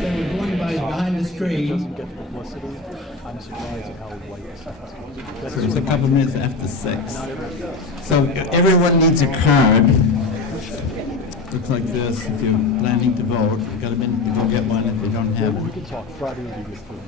that were going by behind the screen. I'm surprised at how white this is. It's a couple minutes after 6. So everyone needs a card. Looks like this. If you're planning to vote, you've got a minute to go get one if you don't have We one. can talk Friday would be good for me.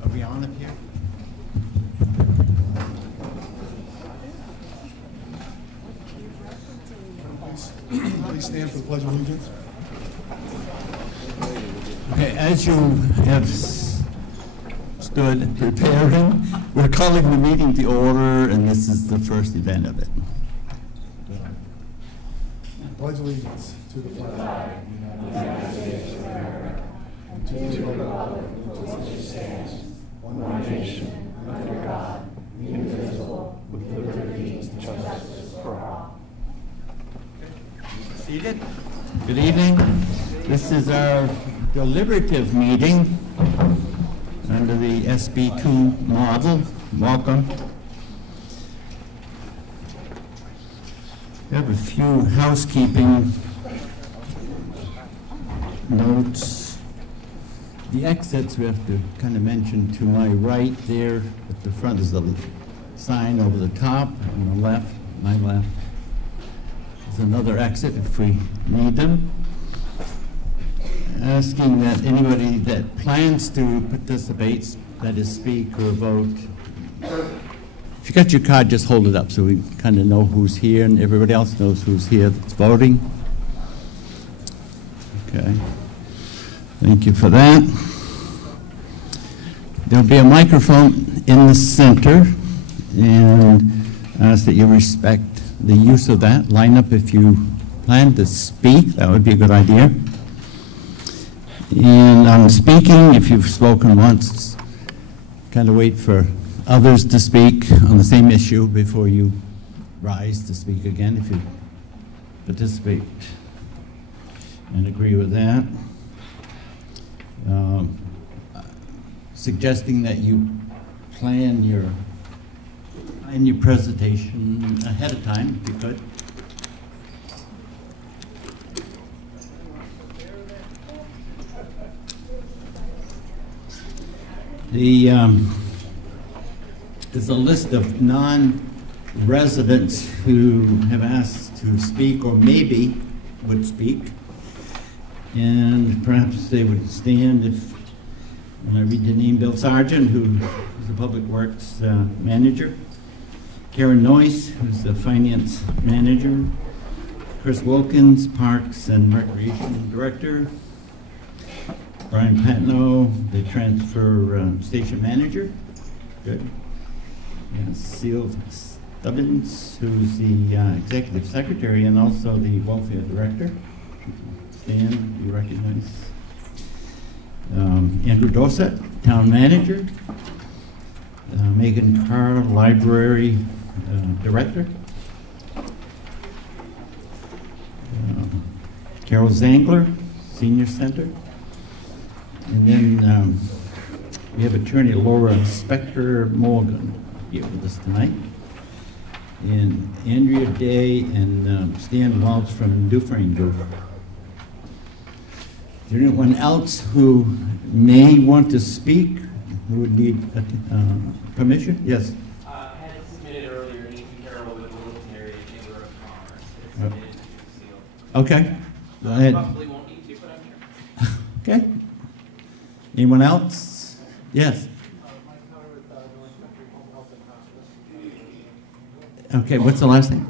Are we on up here? Please stand for the Pledge of Allegiance. Okay, as you have stood preparing, we're calling the meeting to order, and this is the first event of it. Pledge allegiance to the flag of the United States of America and to the republic for which it stands, one nation, under God, indivisible, with liberty and justice for all. Seated. Good evening. This is our deliberative meeting under the SB2 model. Welcome. We have a few housekeeping notes. The exits we have to kind of mention. To my right there at the front is the sign over the top. On the left, my left, is another exit if we need them. Asking that anybody that plans to participate, that is speak or vote, if you got your card, just hold it up so we kind of know who's here and everybody else knows who's here that's voting. Okay. Thank you for that. There'll be a microphone in the center, and I ask that you respect the use of that. Line up if you plan to speak. That would be a good idea. And I'm speaking, if you've spoken once, kind of wait for others to speak on the same issue before you rise to speak again if you participate and agree with that. Suggesting that you plan your presentation ahead of time, if you could. There's a list of non-residents who have asked to speak or maybe would speak. And perhaps they would stand if, when I read the name, Bill Sargent, who is the Public Works Manager. Karen Noyce, who's the Finance Manager. Chris Wilkins, Parks and Recreation Director. Brian Patno, the Transfer Station Manager. Good. And Seal Stubbins, who's the Executive Secretary and also the Welfare Director. Stan, you recognize. Andrew Dorset, Town Manager. Megan Carr, Library Director. Carol Zangler, Senior Center. And then we have attorney Laura Spector Morgan here with us tonight. And Andrea Day and Stan Waltz from Dufresne Group. Is there anyone else who may want to speak, who would need permission? Yes? I had it submitted earlier, Nathan Carroll with the Littleton area Chamber of Commerce. It's submitted to Seal. Okay. Go ahead. Probably won't need to, but I'm here. Okay. Anyone else? Yes. Okay, what's the last name?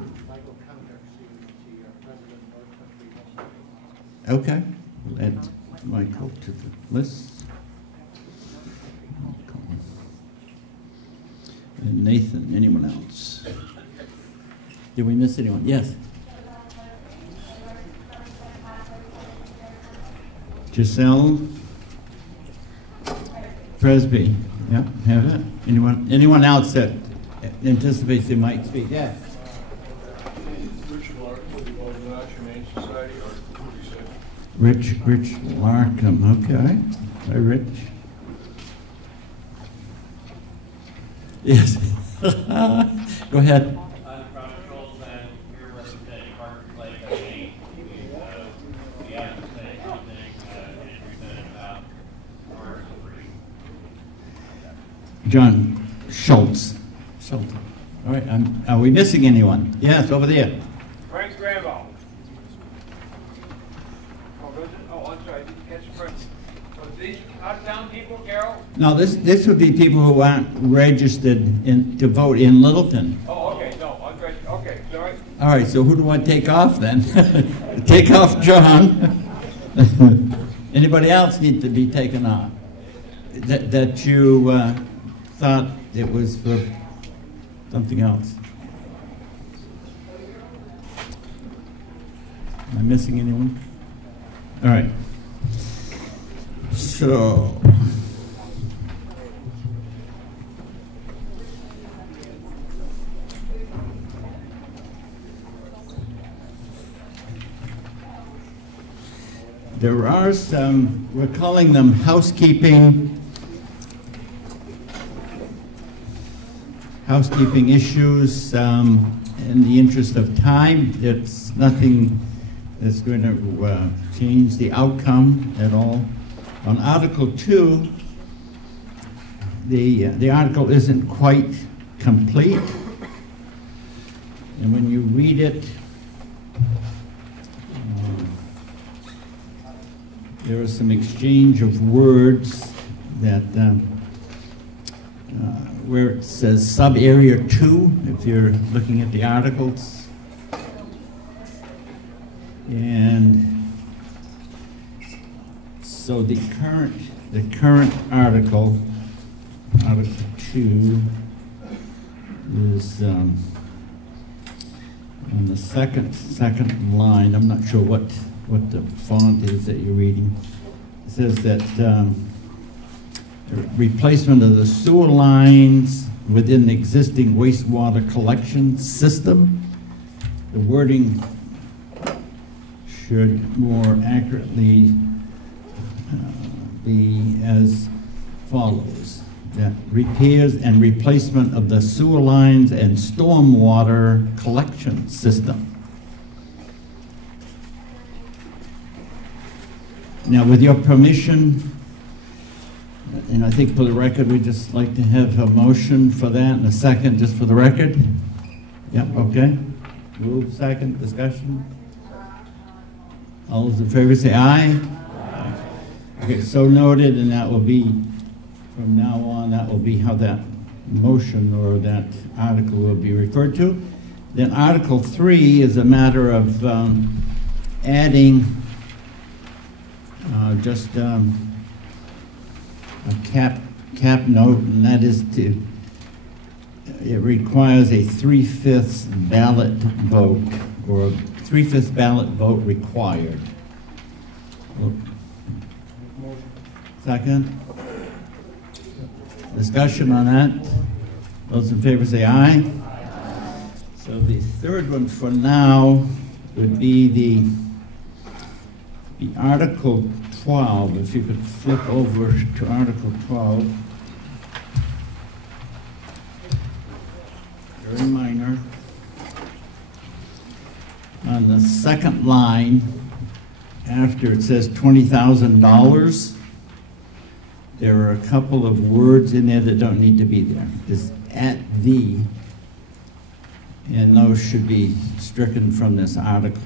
Okay. We'll add Michael to the list. And Nathan, anyone else? Did we miss anyone? Yes. Giselle Presby. Yep, have it. Anyone else that anticipates they might speak? Yes. Richard Larkin with the Golden Humane Society, Article 46. Rich Larkham, okay. Hi, Rich. Yes. Go ahead. Chronicles and you're representing Partridge Lake, I think. We have to say something, Andrew said about Article 3. John Schultz. All right, are we missing anyone? Yes, over there. Frank Scramble. Oh, I'm sorry, I didn't catch the first. So these out-of-town people, Carol? No, this would be people who aren't registered to vote in Littleton. Oh, okay, no, okay, sorry. All right, so who do I take off then? Take off John. Anybody else need to be taken off? That you thought it was for something else? Am I missing anyone? All right. So, there are some, we're calling them housekeeping issues. In the interest of time, it's nothing that's going to change the outcome at all. On Article 2, the article isn't quite complete, and when you read it, there is some exchange of words that where it says sub-area 2, if you're looking at the articles. And so the current article, Article 2, is on the second line. I'm not sure what the font is that you're reading. It says that replacement of the sewer lines within the existing wastewater collection system. The wording should more accurately be as follows: that repairs and replacement of the sewer lines and stormwater collection system. Now, with your permission, and I think for the record, we'd just like to have a motion for that and a second, just for the record. Yep, okay. Move, second, discussion. All those in favor say aye. Aye. Okay, so noted, and that will be, from now on, that will be how that motion or that article will be referred to. Then Article 3 is a matter of adding just a cap note, and that is it requires a 3/5 ballot vote, or a 3/5 ballot vote required. Second? Discussion on that? Those in favor say aye. So the third one for now would be the Article 12, if you could flip over to Article 12. Very minor. On the second line, after it says $20,000, there are a couple of words in there that don't need to be there. It's at the, and those should be stricken from this article.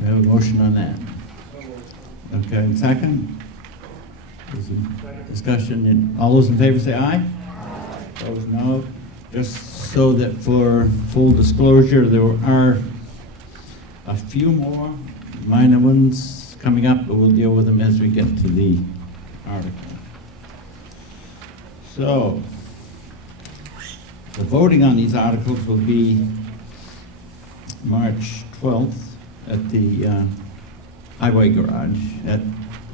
We have a motion on that. Okay, and second? Discussion, and all those in favor say aye. Opposed, no. Just so that for full disclosure, there are a few more minor ones coming up, but we'll deal with them as we get to the article. So, the voting on these articles will be March 12th at the Highway Garage.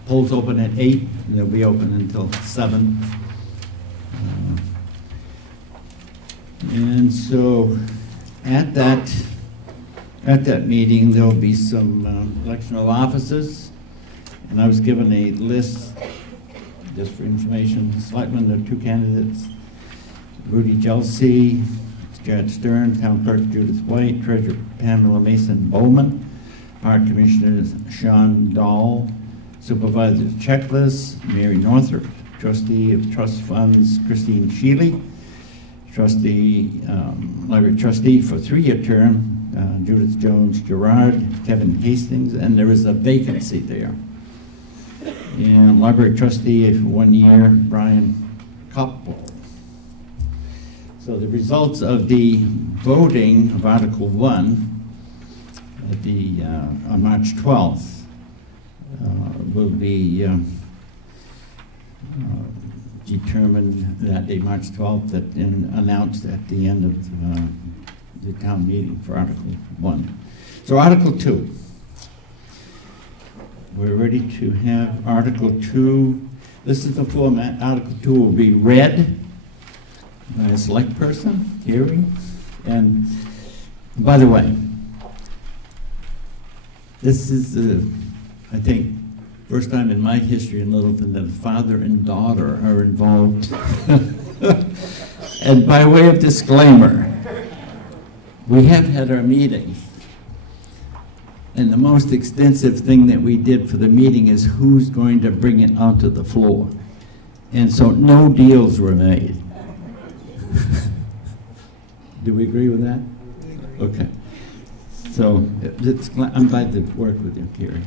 Polls open at 8, and they'll be open until 7. And so at that meeting, there'll be some election of officers. And I was given a list, just for information. Selectmen, there are 2 candidates. Rudy Jelsey, Jared Stern, Town Clerk Judith White, Treasurer Pamela Mason Bowman, Park Commissioners Sean Dahl, Supervisor Checklist, Mary Northrop, Trustee of Trust Funds Christine Shealy, Library Trustee for 3-year term, Judith Jones Gerard, Kevin Hastings, and there is a vacancy there. And Library Trustee for 1 year, Brian Copwell. So the results of the voting of Article 1 at on March 12th will be determined that day, March 12th, and announced at the end of the town meeting for Article 1. So Article 2. We're ready to have Article 2. This is the format. Article 2 will be read by a select person, Gary. And by the way, this is, I think, first time in my history in Littleton that a father and daughter are involved. And by way of disclaimer, we have had our meetings. And the most extensive thing that we did for the meeting is who's going to bring it onto the floor. And so no deals were made. Do we agree with that? Okay. So I'm glad to work with you, Kerry.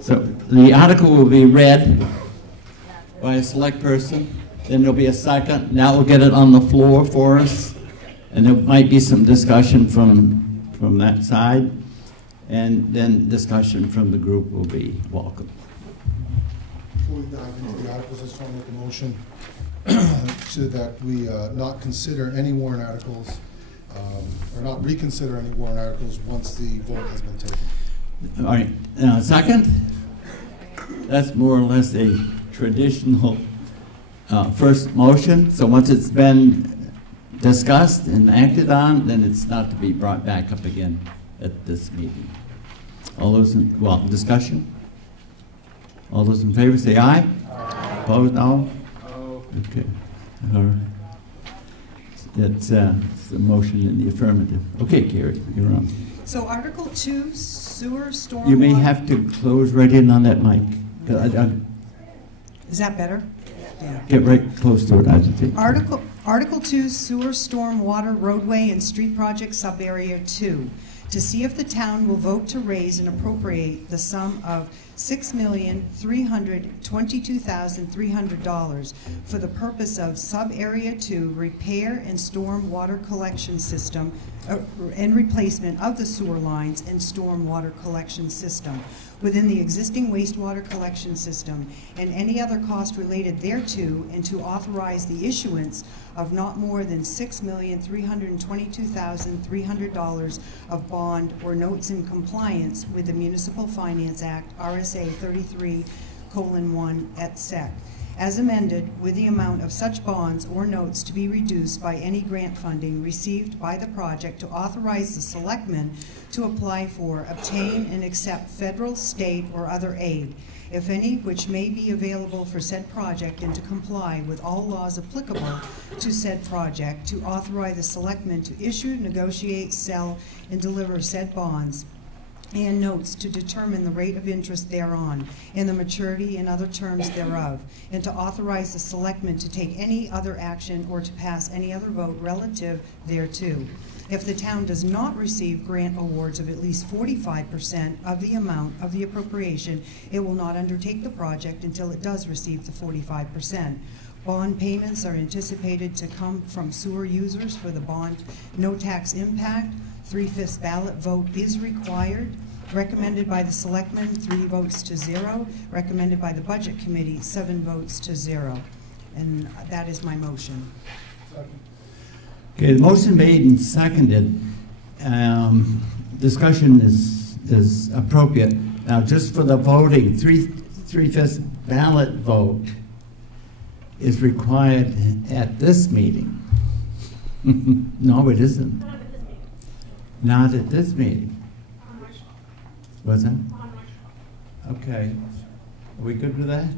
So the article will be read by a select person. Then there'll be a second. Now we'll get it on the floor for us. And there might be some discussion from that side, and then discussion from the group will be welcome. Before we dive into the articles, I just want to make a motion so that we not consider any warrant articles, or not reconsider any warrant articles once the vote has been taken. All right, second? That's more or less a traditional first motion. So once it's been discussed and acted on, then it's not to be brought back up again at this meeting. All those in, well, discussion? All those in favor say aye. Aye. Opposed, no? No. Okay. All right. It's a motion in the affirmative. Okay, Carrie, you're on. So Article 2, sewer stormwater. You may have to close right in on that mic. Is that better? Yeah. Get right close to it, I think. Article 2, sewer, storm, water, roadway, and street project sub-area 2, to see if the town will vote to raise and appropriate the sum of $6,322,300 for the purpose of sub-area 2 repair and storm water collection system and replacement of the sewer lines and storm water collection system within the existing wastewater collection system and any other cost related thereto, and to authorize the issuance of not more than $6,322,300 of bond or notes in compliance with the Municipal Finance Act, RSA 33:1 et sec, as amended, with the amount of such bonds or notes to be reduced by any grant funding received by the project, to authorize the selectmen to apply for, obtain, and accept federal, state, or other aid, if any, which may be available for said project, and to comply with all laws applicable to said project, to authorize the selectmen to issue, negotiate, sell, and deliver said bonds and notes, to determine the rate of interest thereon, and the maturity and other terms thereof, and to authorize the selectmen to take any other action or to pass any other vote relative thereto. If the town does not receive grant awards of at least 45% of the amount of the appropriation, it will not undertake the project until it does receive the 45%. Bond payments are anticipated to come from sewer users for the bond. No tax impact. 3/5 ballot vote is required. Recommended by the selectmen, 3 votes to 0. Recommended by the budget committee, 7 votes to 0. And that is my motion. Okay, the motion made and seconded. Discussion is appropriate. Now, just for the voting, 3/5 ballot vote is required at this meeting. No, it isn't. Not at this meeting. Was it? Okay. Are we good with that?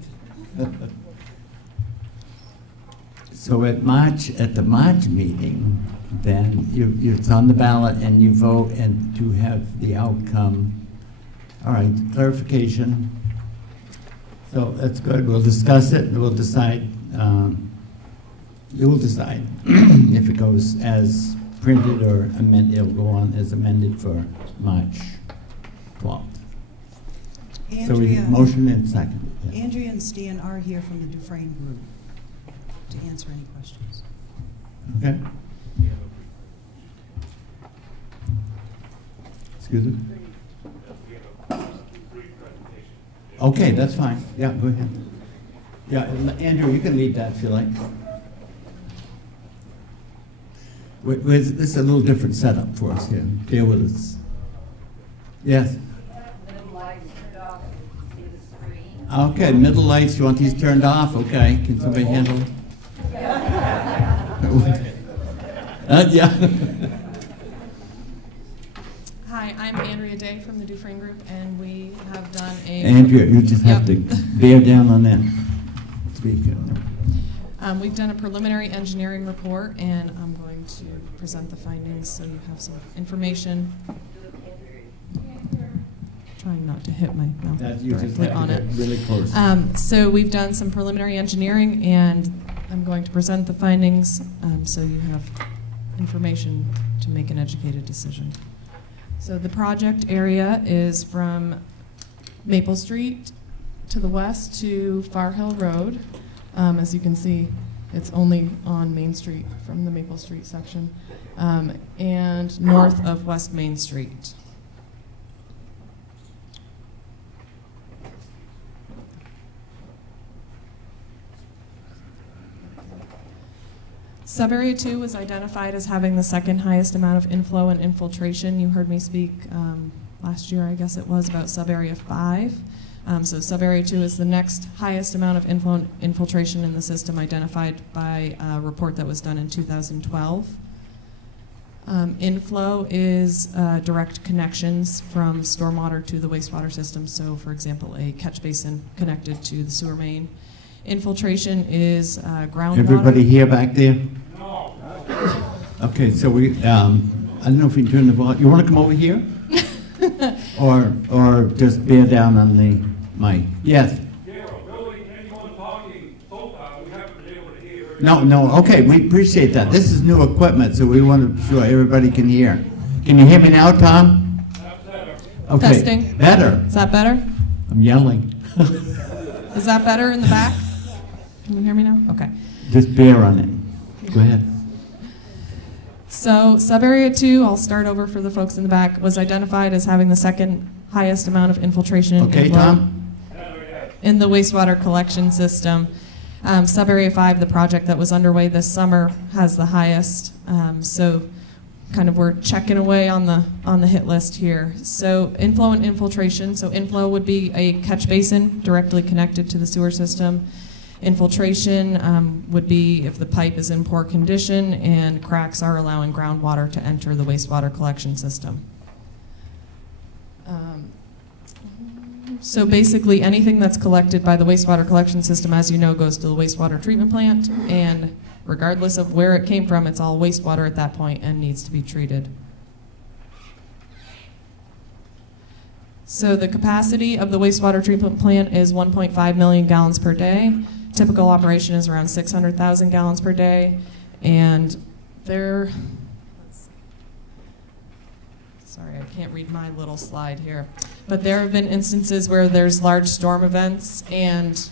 So at the March meeting, then it's on the ballot and you vote and to have the outcome. All right, clarification. So that's good. We'll discuss it. We'll decide. You'll decide if it goes as printed or amended. It'll go on as amended for March 12th. So we motion and second. Yeah. Andrea and Stan are here from the Dufresne group to answer any questions. Okay. Excuse me? Okay, that's fine. Yeah, go ahead. Yeah, Andrew, you can lead that if you like. This is a little different setup for us here. Deal with us. Yes? Okay, middle lights, you want these turned off? Okay, can somebody handle it? Yeah. Hi, I'm Andrea Day from the Dufresne Group, and we have done a... Andrea, you just have to bear down on that speaker. We've done a preliminary engineering report, and I'm going to present the findings so you have some information. Trying not to hit my mouth directly on it. Really close. So we've done some preliminary engineering, and I'm going to present the findings so you have information to make an educated decision. So the project area is from Maple Street to the west to Far Hill Road. As you can see, it's only on Main Street from the Maple Street section, and north of West Main Street. Subarea 2 was identified as having the second highest amount of inflow and infiltration. You heard me speak last year, I guess it was, about Subarea 5. So Subarea 2 is the next highest amount of inflow and infiltration in the system identified by a report that was done in 2012. Inflow is direct connections from stormwater to the wastewater system. So, for example, a catch basin connected to the sewer main. Infiltration is groundwater. Everybody here back there? No. Okay, so we, I don't know if we can turn the volume. You want to come over here? or just bear down on the mic? Yes. No, okay, we appreciate that. This is new equipment, so we want to be sure everybody can hear. Can you hear me now, Tom? Okay. Testing. Better. Is that better? I'm yelling. Is that better in the back? Can you hear me now? Okay. Just bear on it. Go ahead. So Subarea 2, I'll start over for the folks in the back, was identified as having the second highest amount of infiltration and okay, inflow Tom? in the wastewater collection system. Subarea 5, the project that was underway this summer, has the highest. So kind of we're checking away on the hit list here. So inflow and infiltration. So inflow would be a catch basin directly connected to the sewer system. Infiltration would be if the pipe is in poor condition and cracks are allowing groundwater to enter the wastewater collection system. So basically anything that's collected by the wastewater collection system, as you know, goes to the wastewater treatment plant, and regardless of where it came from, it's all wastewater at that point and needs to be treated. So the capacity of the wastewater treatment plant is 1.5 million gallons per day. Typical operation is around 600,000 gallons per day, and sorry, I can't read my little slide here, but there have been instances where there's large storm events, and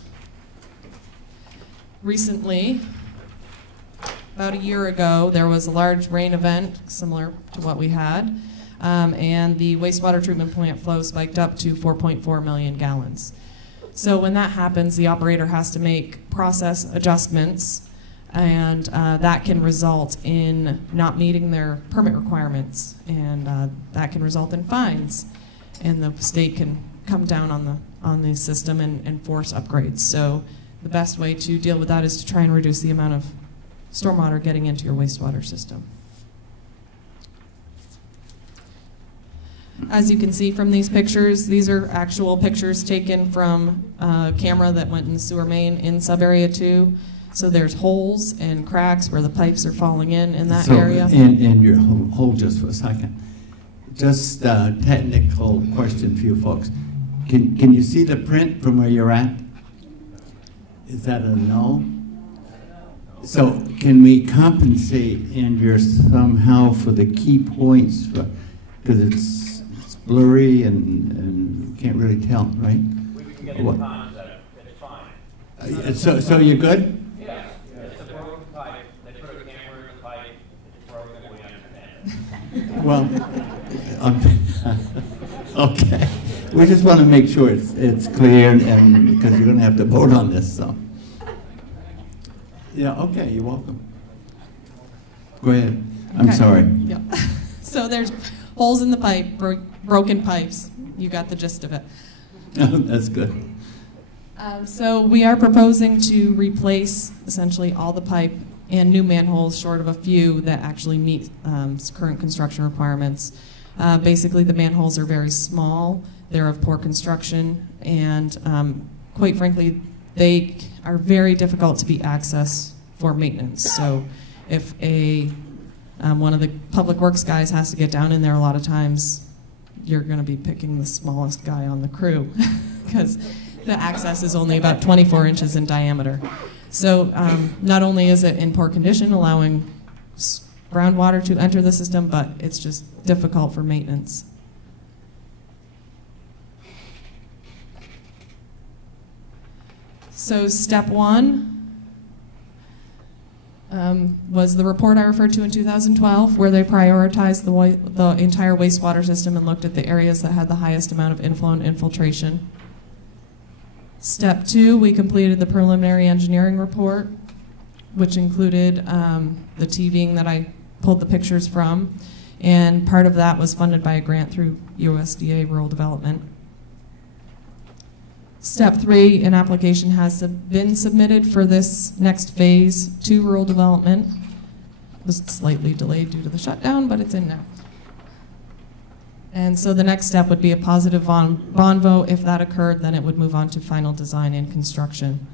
recently, about a year ago, there was a large rain event similar to what we had, and the wastewater treatment plant flow spiked up to 4.4 million gallons. So when that happens, the operator has to make process adjustments, and that can result in not meeting their permit requirements, and that can result in fines, and the state can come down on the system and force upgrades. So the best way to deal with that is to try and reduce the amount of stormwater getting into your wastewater system. As you can see from these pictures, these are actual pictures taken from a camera that went in the sewer main in sub-area 2. So there's holes and cracks where the pipes are falling in that area. And your hold just for a second. Just a technical question for you folks. Can you see the print from where you're at? Is that a no? So can we compensate, Andrew, somehow for the key points? Because it's blurry and can't really tell, right? We can get into times that it's fine. So you're good? Yeah, it's a broken pipe. They put a camera in the pipe. It's broken. We understand. Well, okay. We just want to make sure it's clear, and because you're going to have to vote on this, so. Yeah, okay, you're welcome. Go ahead. I'm sorry. Yep. So there's holes in the pipe, broken pipes. You got the gist of it. That's good. So we are proposing to replace essentially all the pipe and new manholes, short of a few that actually meet current construction requirements. Basically, the manholes are very small. They're of poor construction, and quite frankly, they are very difficult to be accessed for maintenance. So if one of the public works guys has to get down in there, a lot of times you're going to be picking the smallest guy on the crew because the access is only about 24 inches in diameter. So not only is it in poor condition, allowing groundwater to enter the system, but it's just difficult for maintenance. So step one was the report I referred to in 2012, where they prioritized the entire wastewater system and looked at the areas that had the highest amount of inflow and infiltration. Step two, we completed the preliminary engineering report, which included the TVing that I pulled the pictures from, and part of that was funded by a grant through USDA Rural Development. Step three, an application has been submitted for this next phase to rural development. It was slightly delayed due to the shutdown, but it's in now. And so the next step would be a positive bond vote. If that occurred, then it would move on to final design and construction.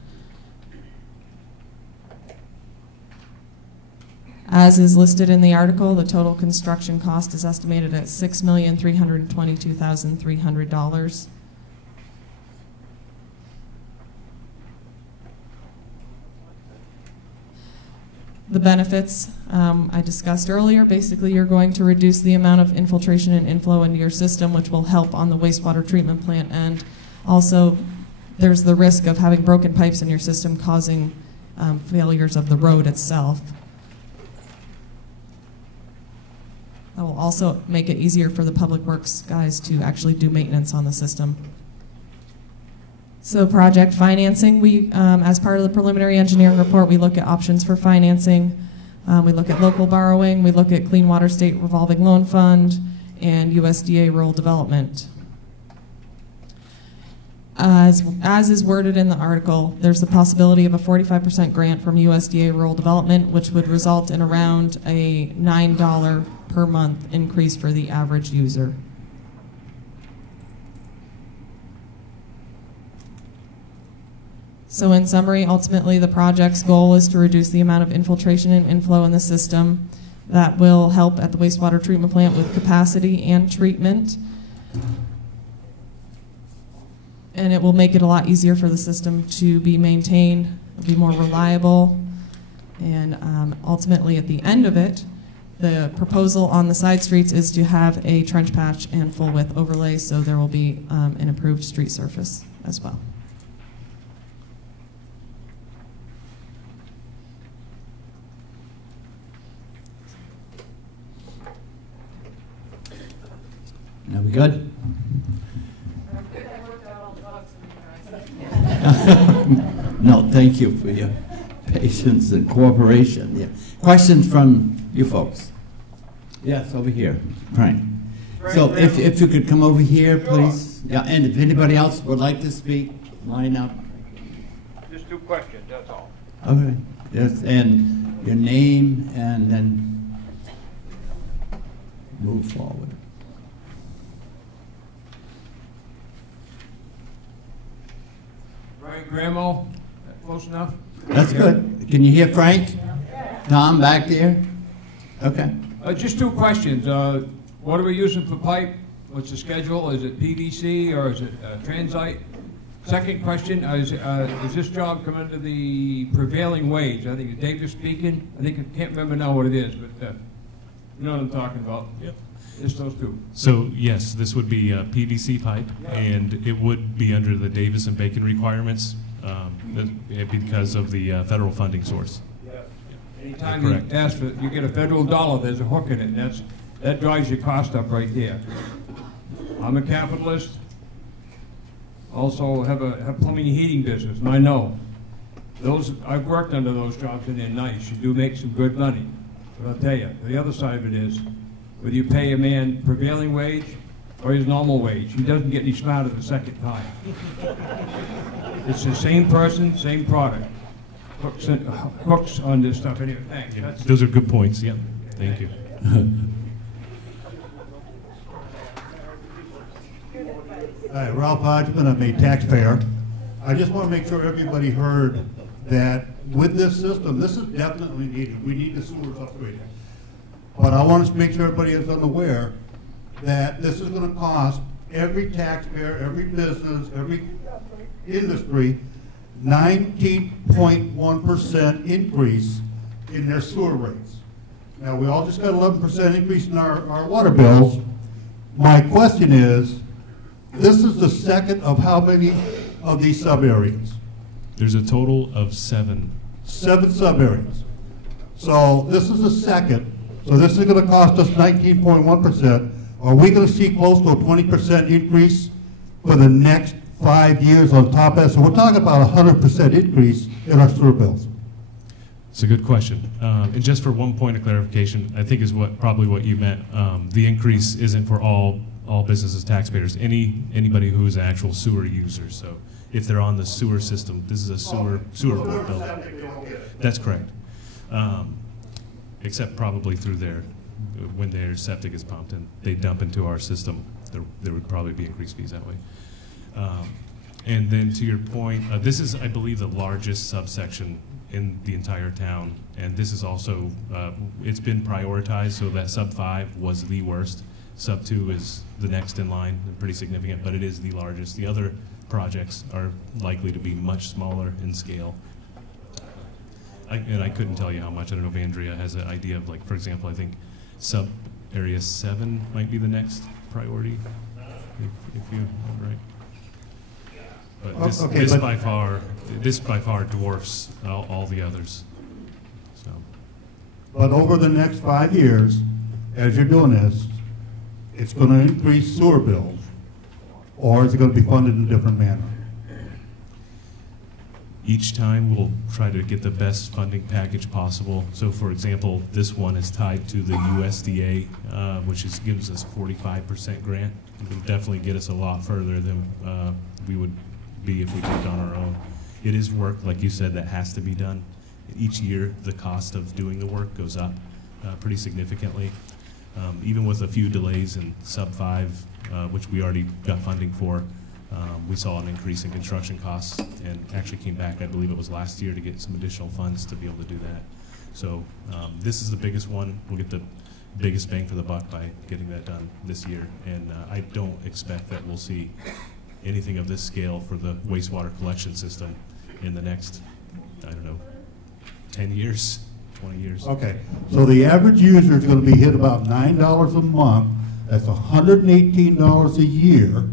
As is listed in the article, the total construction cost is estimated at $6,322,300. The benefits I discussed earlier, basically you're going to reduce the amount of infiltration and inflow into your system, which will help on the wastewater treatment plant end. Also, there's the risk of having broken pipes in your system causing failures of the road itself. That will also make it easier for the public works guys to actually do maintenance on the system. So project financing, we, as part of the preliminary engineering report, we look at options for financing. We look at local borrowing, we look at Clean Water State Revolving Loan Fund, and USDA Rural Development. As is worded in the article, there's the possibility of a 45% grant from USDA Rural Development, which would result in around a $9 per month increase for the average user. So in summary, ultimately the project's goal is to reduce the amount of infiltration and inflow in the system. That will help at the wastewater treatment plant with capacity and treatment. And it will make it a lot easier for the system to be maintained, be more reliable, and ultimately at the end of it, the proposal on the side streets is to have a trench patch and full width overlay, so there will be an improved street surface as well. Are we good? No, thank you for your patience and cooperation. Yeah. Questions from you folks? Yes, over here. Right. So if you could come over here, please. Yeah, and if anybody else would like to speak, line up. Just two questions, that's all. Okay. Yes, and your name, and then move forward. Frank Gramo, close enough? That's good. Can you hear Frank? Tom, back there? Okay. Just two questions. What are we using for pipe? What's the schedule? Is it PVC or is it transite? Second question, is this job come under the prevailing wage? I think Dave is speaking. I can't remember now what it is, but you know what I'm talking about. Yep. Just those two. So yes, this would be PVC pipe, and it would be under the Davis and Bacon requirements because of the federal funding source. Anytime you ask for, you get a federal dollar, there's a hook in it. That drives your cost up right there. I'm a capitalist. Also have a plumbing and heating business, and I know I've worked under those jobs, and they're nice. You do make some good money. But I'll tell you, the other side of it is, whether you pay a man prevailing wage or his normal wage, he doesn't get any smarter the second time. It's the same person, same product. Hooks on this stuff anyway. Thanks. Yeah, those are good points. Yep. Thank you. Hi, Ralph Hodgman, I'm a taxpayer. I just want to make sure everybody heard that with this system, this is definitely needed. We need the sewers upgraded. But I want to make sure everybody is unaware that this is going to cost every taxpayer, every business, every industry 19.1% increase in their sewer rates. Now, we all just got 11% increase in our water bills. My question is, this is the second of how many of these sub-areas? There's a total of 7. 7 sub-areas. So this is the second. So this is going to cost us 19.1%. Are we going to see close to a 20% increase for the next 5 years on top of that? So we're talking about a 100% increase in our sewer bills. It's a good question. And just for one point of clarification, I think is probably what you meant. The increase isn't for all businesses, taxpayers, anybody who is an actual sewer user. So if they're on the sewer system, this is a sewer board bill. That's correct. Except probably through when their septic is pumped and they dump into our system, there would probably be increased fees that way. And then to your point, this is, I believe, the largest subsection in the entire town, and this is also, it's been prioritized, so that sub 5 was the worst. Sub 2 is the next in line, and pretty significant, but it is the largest. The other projects are likely to be much smaller in scale. And I couldn't tell you how much. I don't know if Andrea has an idea of, like, for example, I think sub area 7 might be the next priority, if you right. But this by far dwarfs all the others. So. But over the next 5 years, as you're doing this, it's going to increase sewer bills, or is it going to be funded in a different manner? Each time we'll try to get the best funding package possible. So for example, this one is tied to the USDA, which gives us 45% grant. It will definitely get us a lot further than we would be if we did it on our own. It is work, like you said, that has to be done. Each year, the cost of doing the work goes up pretty significantly. Even with a few delays in sub 5, which we already got funding for, we saw an increase in construction costs and actually came back, I believe it was last year, to get some additional funds to be able to do that. So this is the biggest one. We'll get the biggest bang for the buck by getting that done this year. And I don't expect that we'll see anything of this scale for the wastewater collection system in the next, I don't know, 10 years, 20 years. Okay, so the average user is going to be hit about $9 a month. That's $118 a year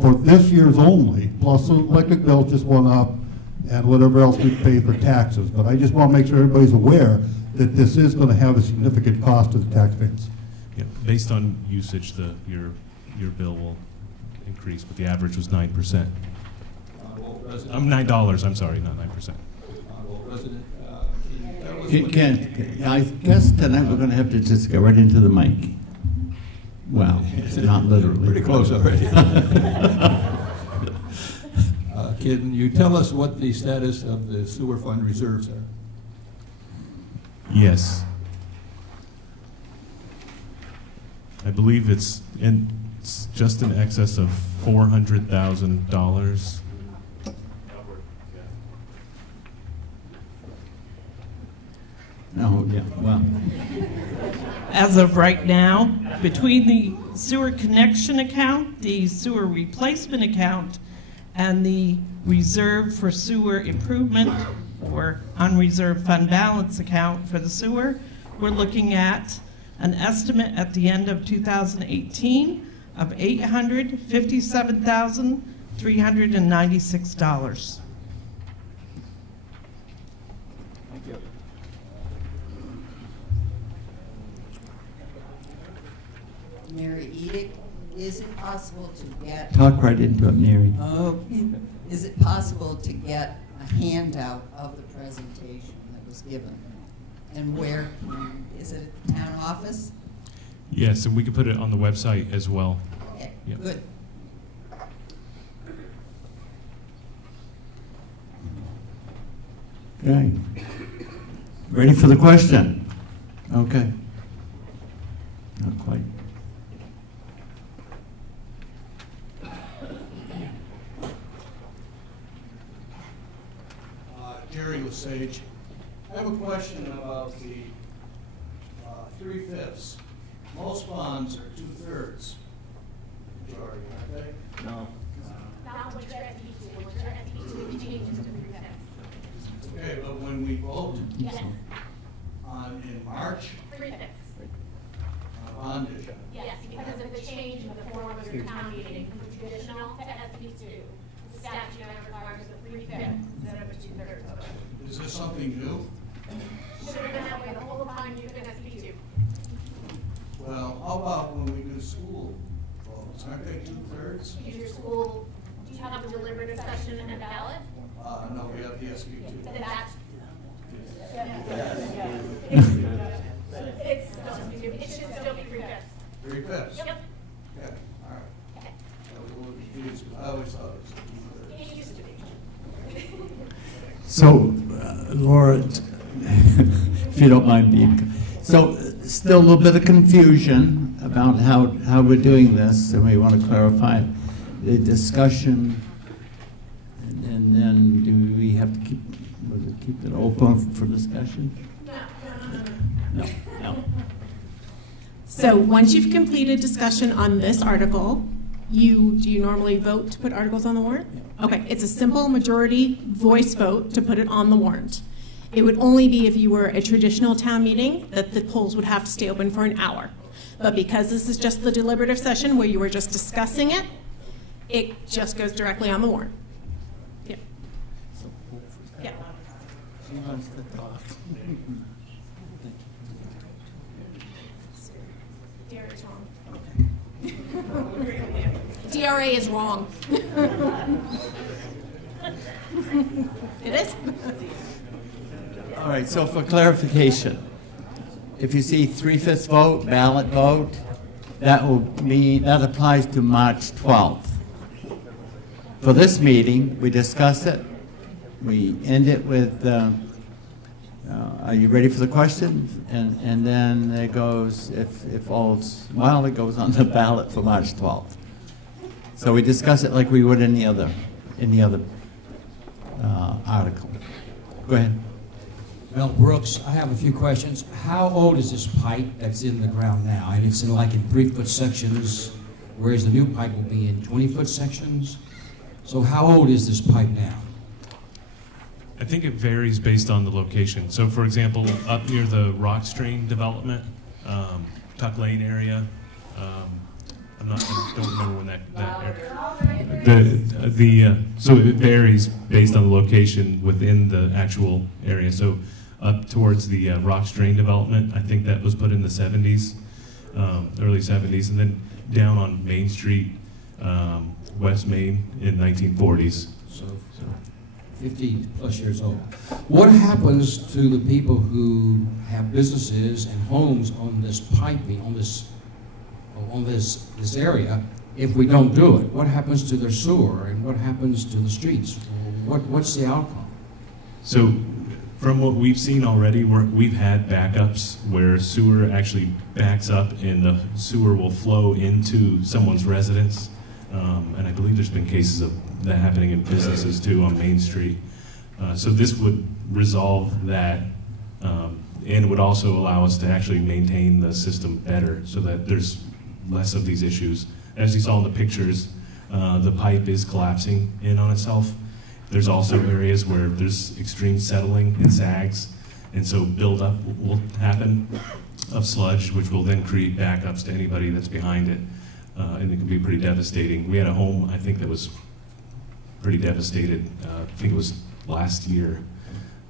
for this year's only, plus the electric bill just went up and whatever else we pay for taxes. But I just want to make sure everybody's aware that this is going to have a significant cost to the taxpayers. Yeah, based on usage, your bill will increase, but the average was 9%. $9, I'm sorry, not 9%. I guess tonight we're going to have to just go right into the mic. Well, not literally. Pretty close already. Can you tell us what the status of the sewer fund reserves are? Yes. I believe it's just in excess of $400,000. Oh, yeah, well, As of right now, between the sewer connection account, the sewer replacement account, and the reserve for sewer improvement or unreserved fund balance account for the sewer, we're looking at an estimate at the end of 2018 of $857,396. Thank you. Mary Edick, is it possible to get, talk right into it, Mary. is it possible to get a handout of the presentation that was given? And where, is it at the town office? Yes, and we could put it on the website as well. Okay, Yep. good. Okay. Ready for the question? Okay. Not quite. Jerry Lesage. I have a question about the 3/5. Most bonds are 2/3 majority, aren't they? No. Not what your SB2, what your SB2 changes to 3/5. Okay, but when we vote Yes, in March 3/5. on a bond issue, Yes, because of the change in the form of your town meeting from traditional to SB2. The statute now requires a 3/5 instead of a 2/3 vote. is this something new? Should have been that way the whole time you've been SB2. Well, how about when we do school votes? Aren't they 2/3? Is your school, do you have a deliberative session and a ballot? No, we have the SB2. That's. It should still be 3/5. 3/5? Yep. Okay, all right. I was a little confused, because I always thought it was 2/3. It used to be. So, Laura, if you don't mind being, so still a little bit of confusion about how we're doing this, and we want to clarify the discussion, and then do we have to keep it open for discussion? No. So once you've completed discussion on this article, do you normally vote to put articles on the warrant? Okay, it's a simple majority voice vote to put it on the warrant. It would only be if you were a traditional town meeting that the polls would have to stay open for an hour. But because this is just the deliberative session where you were just discussing it, it just goes directly on the warrant. Yeah. Yeah. She wants to talk. DRA is wrong. It is? All right, so for clarification, if you see 3/5 vote, ballot vote, that applies to March 12th. For this meeting, we discuss it, we end it with, are you ready for the question? And then it goes, if all's well, it goes on the ballot for March 12th. So we discuss it like we would any other article. Go ahead. Well, Brooks, I have a few questions. How old is this pipe that's in the ground now? And it's in 3-foot sections, whereas the new pipe will be in 20-foot sections. So how old is this pipe now? I think it varies based on the location. So, for example, up near the Rock Stream development, Tuck Lane area, I don't remember when that area. So it varies based on the location within the actual area. So up towards the Rock Stream development, I think that was put in the 70s, early 70s, and then down on Main Street, West Main in 1940s. So 50 plus years old. What happens to the people who have businesses and homes on this piping, on this area, if we don't do it? What happens to their sewer, and what happens to the streets? What's the outcome? So From what we've seen already, we've had backups where sewer actually backs up and the sewer will flow into someone's residence. And I believe there's been cases of that happening in businesses too on Main Street. So this would resolve that, and would also allow us to actually maintain the system better so that there's less of these issues. As you saw in the pictures, the pipe is collapsing in on itself. There's also areas where there's extreme settling and sags, and so buildup will happen of sludge, which will then create backups to anybody that's behind it, and it can be pretty devastating. We had a home, I think, that was pretty devastated. I think it was last year,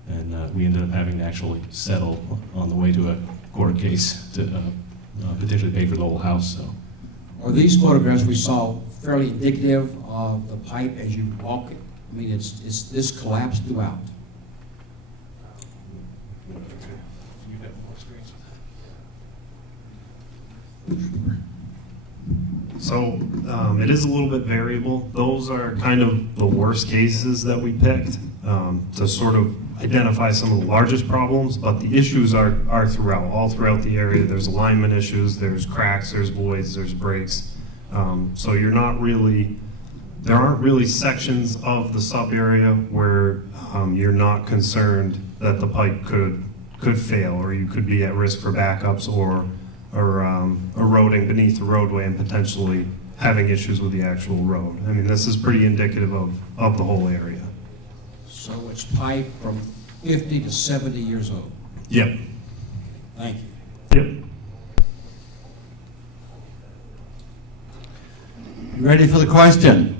and we ended up having to actually settle on the way to a court case to potentially pay for the whole house. So, Are these photographs we saw fairly indicative of the pipe as you walk it? I mean, it's this collapsed throughout. So it is a little bit variable. Those are kind of the worst cases that we picked to sort of identify some of the largest problems, but the issues are throughout, all throughout the area. There's alignment issues, there's cracks, there's voids, there's breaks. So you're not really, there aren't really sections of the sub area where you're not concerned that the pipe could fail, or you could be at risk for backups or eroding beneath the roadway and potentially having issues with the actual road. I mean, this is pretty indicative of the whole area. So it's pipe from 50 to 70 years old? Yep. Thank you. Yep. Ready for the question?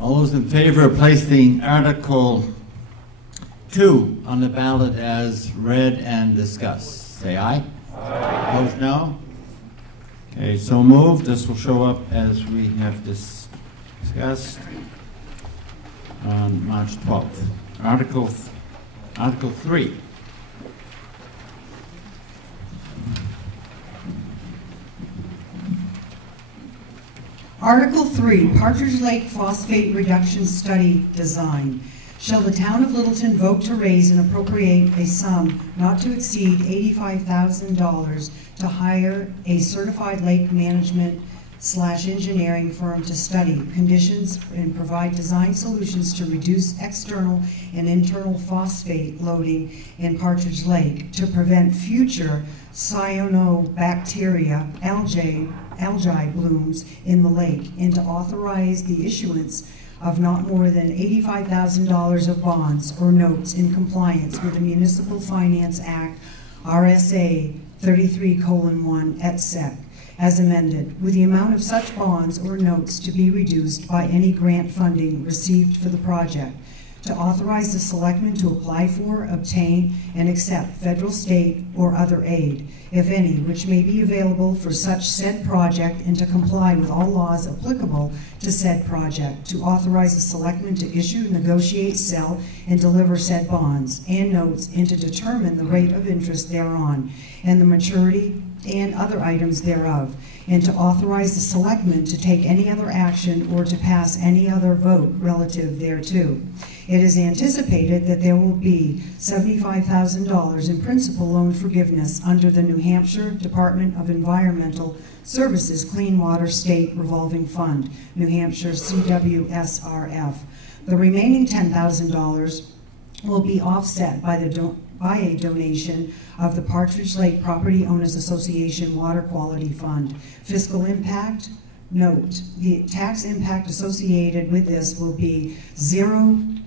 All those in favor of placing Article 2 on the ballot as read and discussed, say aye. Aye. Opposed, no? Okay, so moved. This will show up as we have discussed on March 12th. Article 3. Article 3, Partridge Lake Phosphate Reduction Study Design. Shall the town of Littleton vote to raise and appropriate a sum not to exceed $85,000 to hire a certified lake management / engineering firm to study conditions and provide design solutions to reduce external and internal phosphate loading in Partridge Lake to prevent future cyanobacteria algae blooms in the lake, and to authorize the issuance of not more than $85,000 of bonds or notes in compliance with the Municipal Finance Act, RSA 33:1 et sec, as amended, with the amount of such bonds or notes to be reduced by any grant funding received for the project, to authorize the selectmen to apply for, obtain, and accept federal, state, or other aid, if any, which may be available for such said project, and to comply with all laws applicable to said project, to authorize the selectmen to issue, negotiate, sell, and deliver said bonds and notes, and to determine the rate of interest thereon, and the maturity and other items thereof, and to authorize the selectmen to take any other action or to pass any other vote relative thereto. It is anticipated that there will be $75,000 in principal loan forgiveness under the New Hampshire Department of Environmental Services Clean Water State Revolving Fund, New Hampshire CWSRF. The remaining $10,000 will be offset by a donation of the Partridge Lake Property Owners Association Water Quality Fund. Fiscal impact, note, the tax impact associated with this will be $0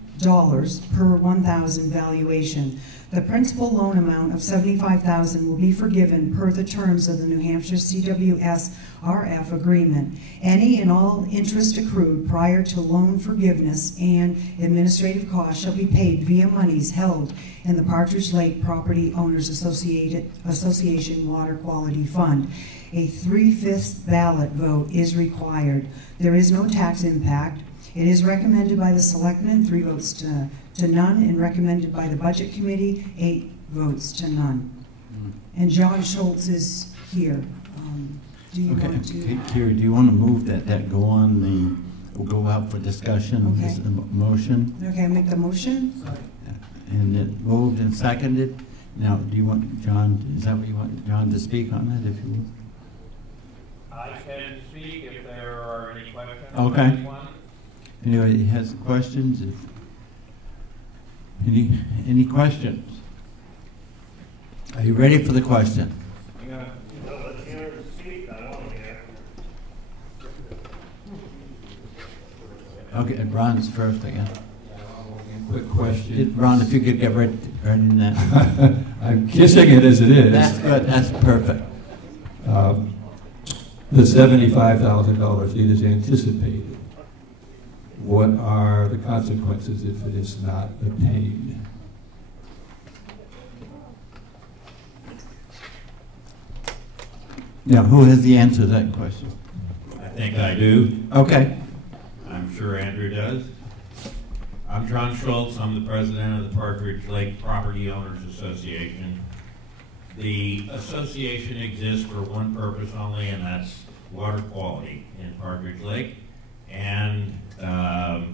per 1,000 valuation. The principal loan amount of $75,000 will be forgiven per the terms of the New Hampshire CWSRF agreement. Any and all interest accrued prior to loan forgiveness and administrative costs shall be paid via monies held in the Partridge Lake Property Owners Association Water Quality Fund. A 3/5 ballot vote is required. There is no tax impact. It is recommended by the selectmen, 3 votes to none, and recommended by the budget committee, 8 votes to none. And John Schultz is here. Do you want to? Kira, do you want to move that go on the We'll go out for discussion. Okay. This is a motion. Okay, I make the motion? And it moved and seconded. Now, do you want John, is that what you want John to speak on that, if you will? I can speak if there are any questions. Okay. from anyone. Anybody has questions? Any questions? Are you ready for the question? Okay, Ron's first again. Quick question. Ron, if you could get right in that. I'm kissing it as it is. That's good. That's perfect. The $75,000 it is anticipated. What are the consequences if it is not obtained? Now, who has the answer to that question? I think I do. Okay. I'm sure Andrew does. I'm John Schultz. I'm the president of the Partridge Lake Property Owners Association. The association exists for one purpose only, and that's water quality in Partridge Lake. And the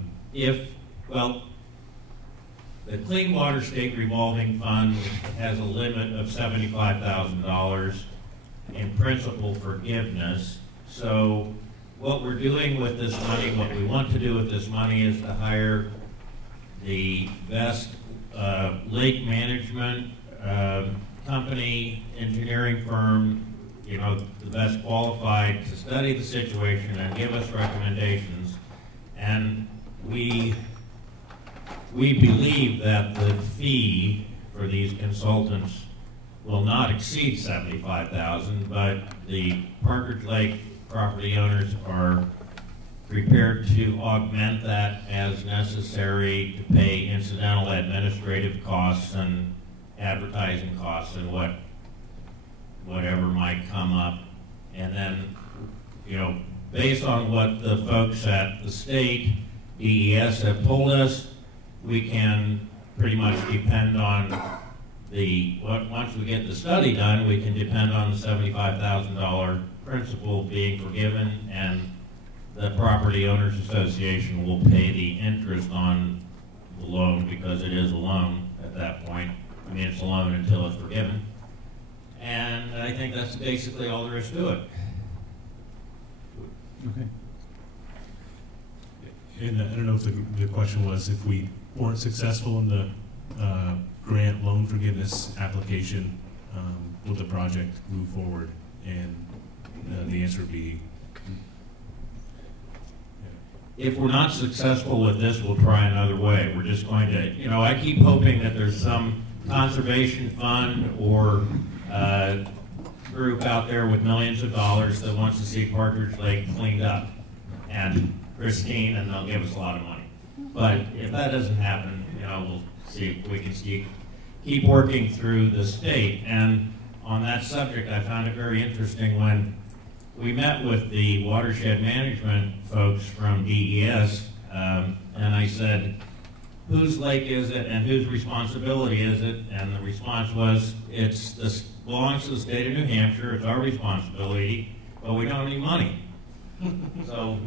Clean Water State Revolving Fund has a limit of $75,000 in principal forgiveness. So what we're doing with this money, what we want to do with this money is to hire the best lake management company, engineering firm, the best qualified to study the situation and give us recommendations. And we believe that the fee for these consultants will not exceed $75,000, but the Partridge Lake property owners are prepared to augment that as necessary to pay incidental administrative costs and advertising costs and whatever might come up. And then, based on what the folks at the state DES have told us, we can pretty much depend on once we get the study done, we can depend on the $75,000 principal being forgiven, and the Property Owners Association will pay the interest on the loan, because it is a loan at that point. I mean, it's a loan until it's forgiven. And I think that's basically all there is to it. Okay. And I don't know if the question was if we weren't successful in the grant loan forgiveness application, will the project move forward? And the answer would be, if we're not successful with this, we'll try another way. We're just going to, I keep hoping that there's some conservation fund or group out there with millions of dollars that wants to see Partridge Lake cleaned up and pristine, and they'll give us a lot of money. But if that doesn't happen, we'll see if we can keep working through the state. And on that subject, I found it very interesting when we met with the watershed management folks from DES, and I said, whose lake is it and whose responsibility is it? And the response was, this belongs to the state of New Hampshire, it's our responsibility, but we don't have any money. So.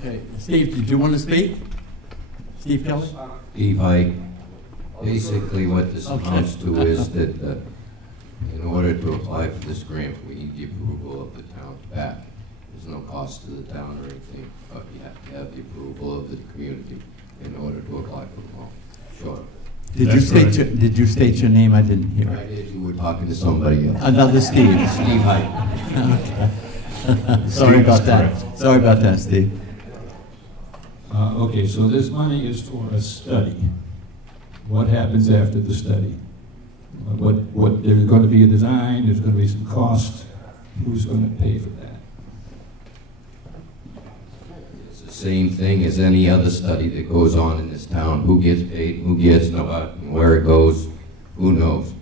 Okay. Steve, did you want to speak? Steve Kelly? Steve, basically what this amounts to is that in order to apply for this grant, we need the approval of the town's back. There's no cost to the town or anything, but you have to have the approval of the community in order to apply for the loan. Sure. Did you state your name? I didn't hear it. I did. You were talking to somebody else. Another Steve. Steve Hyde. Sorry about that. Sorry about that, Steve. Okay, so this money is for a study. What happens after the study? There's going to be a design, there's going to be some cost. Who's going to pay for that? It's the same thing as any other study that goes on in this town. Who gets paid, who gets what, and where it goes, who knows?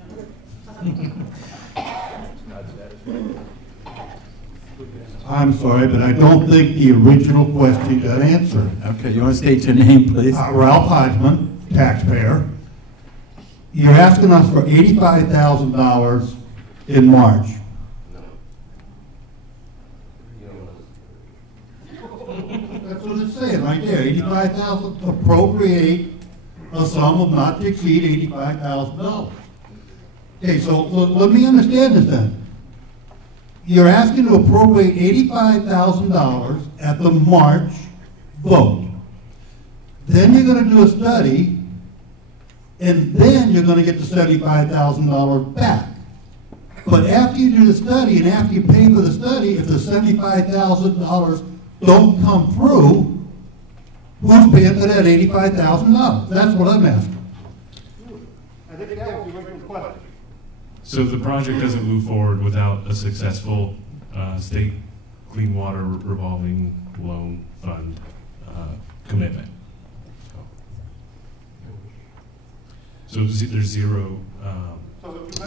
I'm sorry, but I don't think the original question got answered. Okay, you want to state your name, please? Ralph Heisman, taxpayer. You're asking us for $85,000 in March. That's what it's saying right there, 85,000, appropriate a sum of not to exceed $85,000. Okay, so let me understand this then. You're asking to appropriate $85,000 at the March vote. Then you're going to do a study, and then you're going to get the $75,000 back. But after you do the study and after you pay for the study, if the $75,000 don't come through, who's paying for that $85,000? That's what I'm asking. I think that was the original question. So the project doesn't move forward without a successful state clean water revolving loan fund commitment. So there's zero.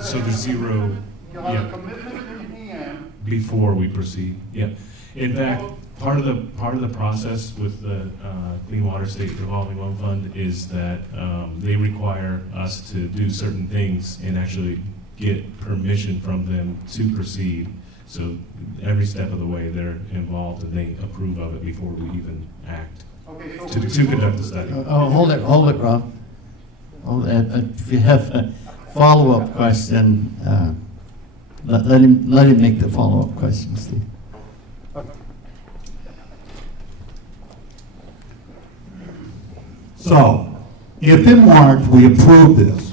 So there's zero. Yeah. Before we proceed. Yeah. In fact, part of the process with the Clean Water State Revolving Loan Fund is that they require us to do certain things and actually get permission from them to proceed. So every step of the way they're involved and they approve of it before we even act to conduct the study. Hold it, Rob. If you have a follow-up question, let him make the follow-up question, Steve. So, if in March we approve this,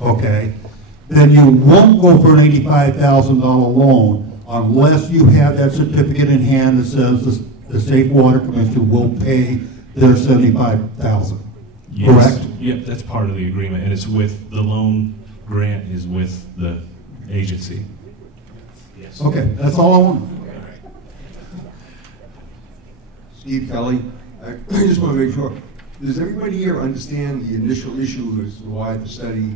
okay, then you won't go for an $85,000 loan unless you have that certificate in hand that says the State Water Commission will pay their $75,000. Yes. Correct? Yep, that's part of the agreement, and it's with the loan grant is with the agency. Yes. Okay, that's all I want. Steve Kelly, I just want to make sure. Does everybody here understand the initial issue as to why the study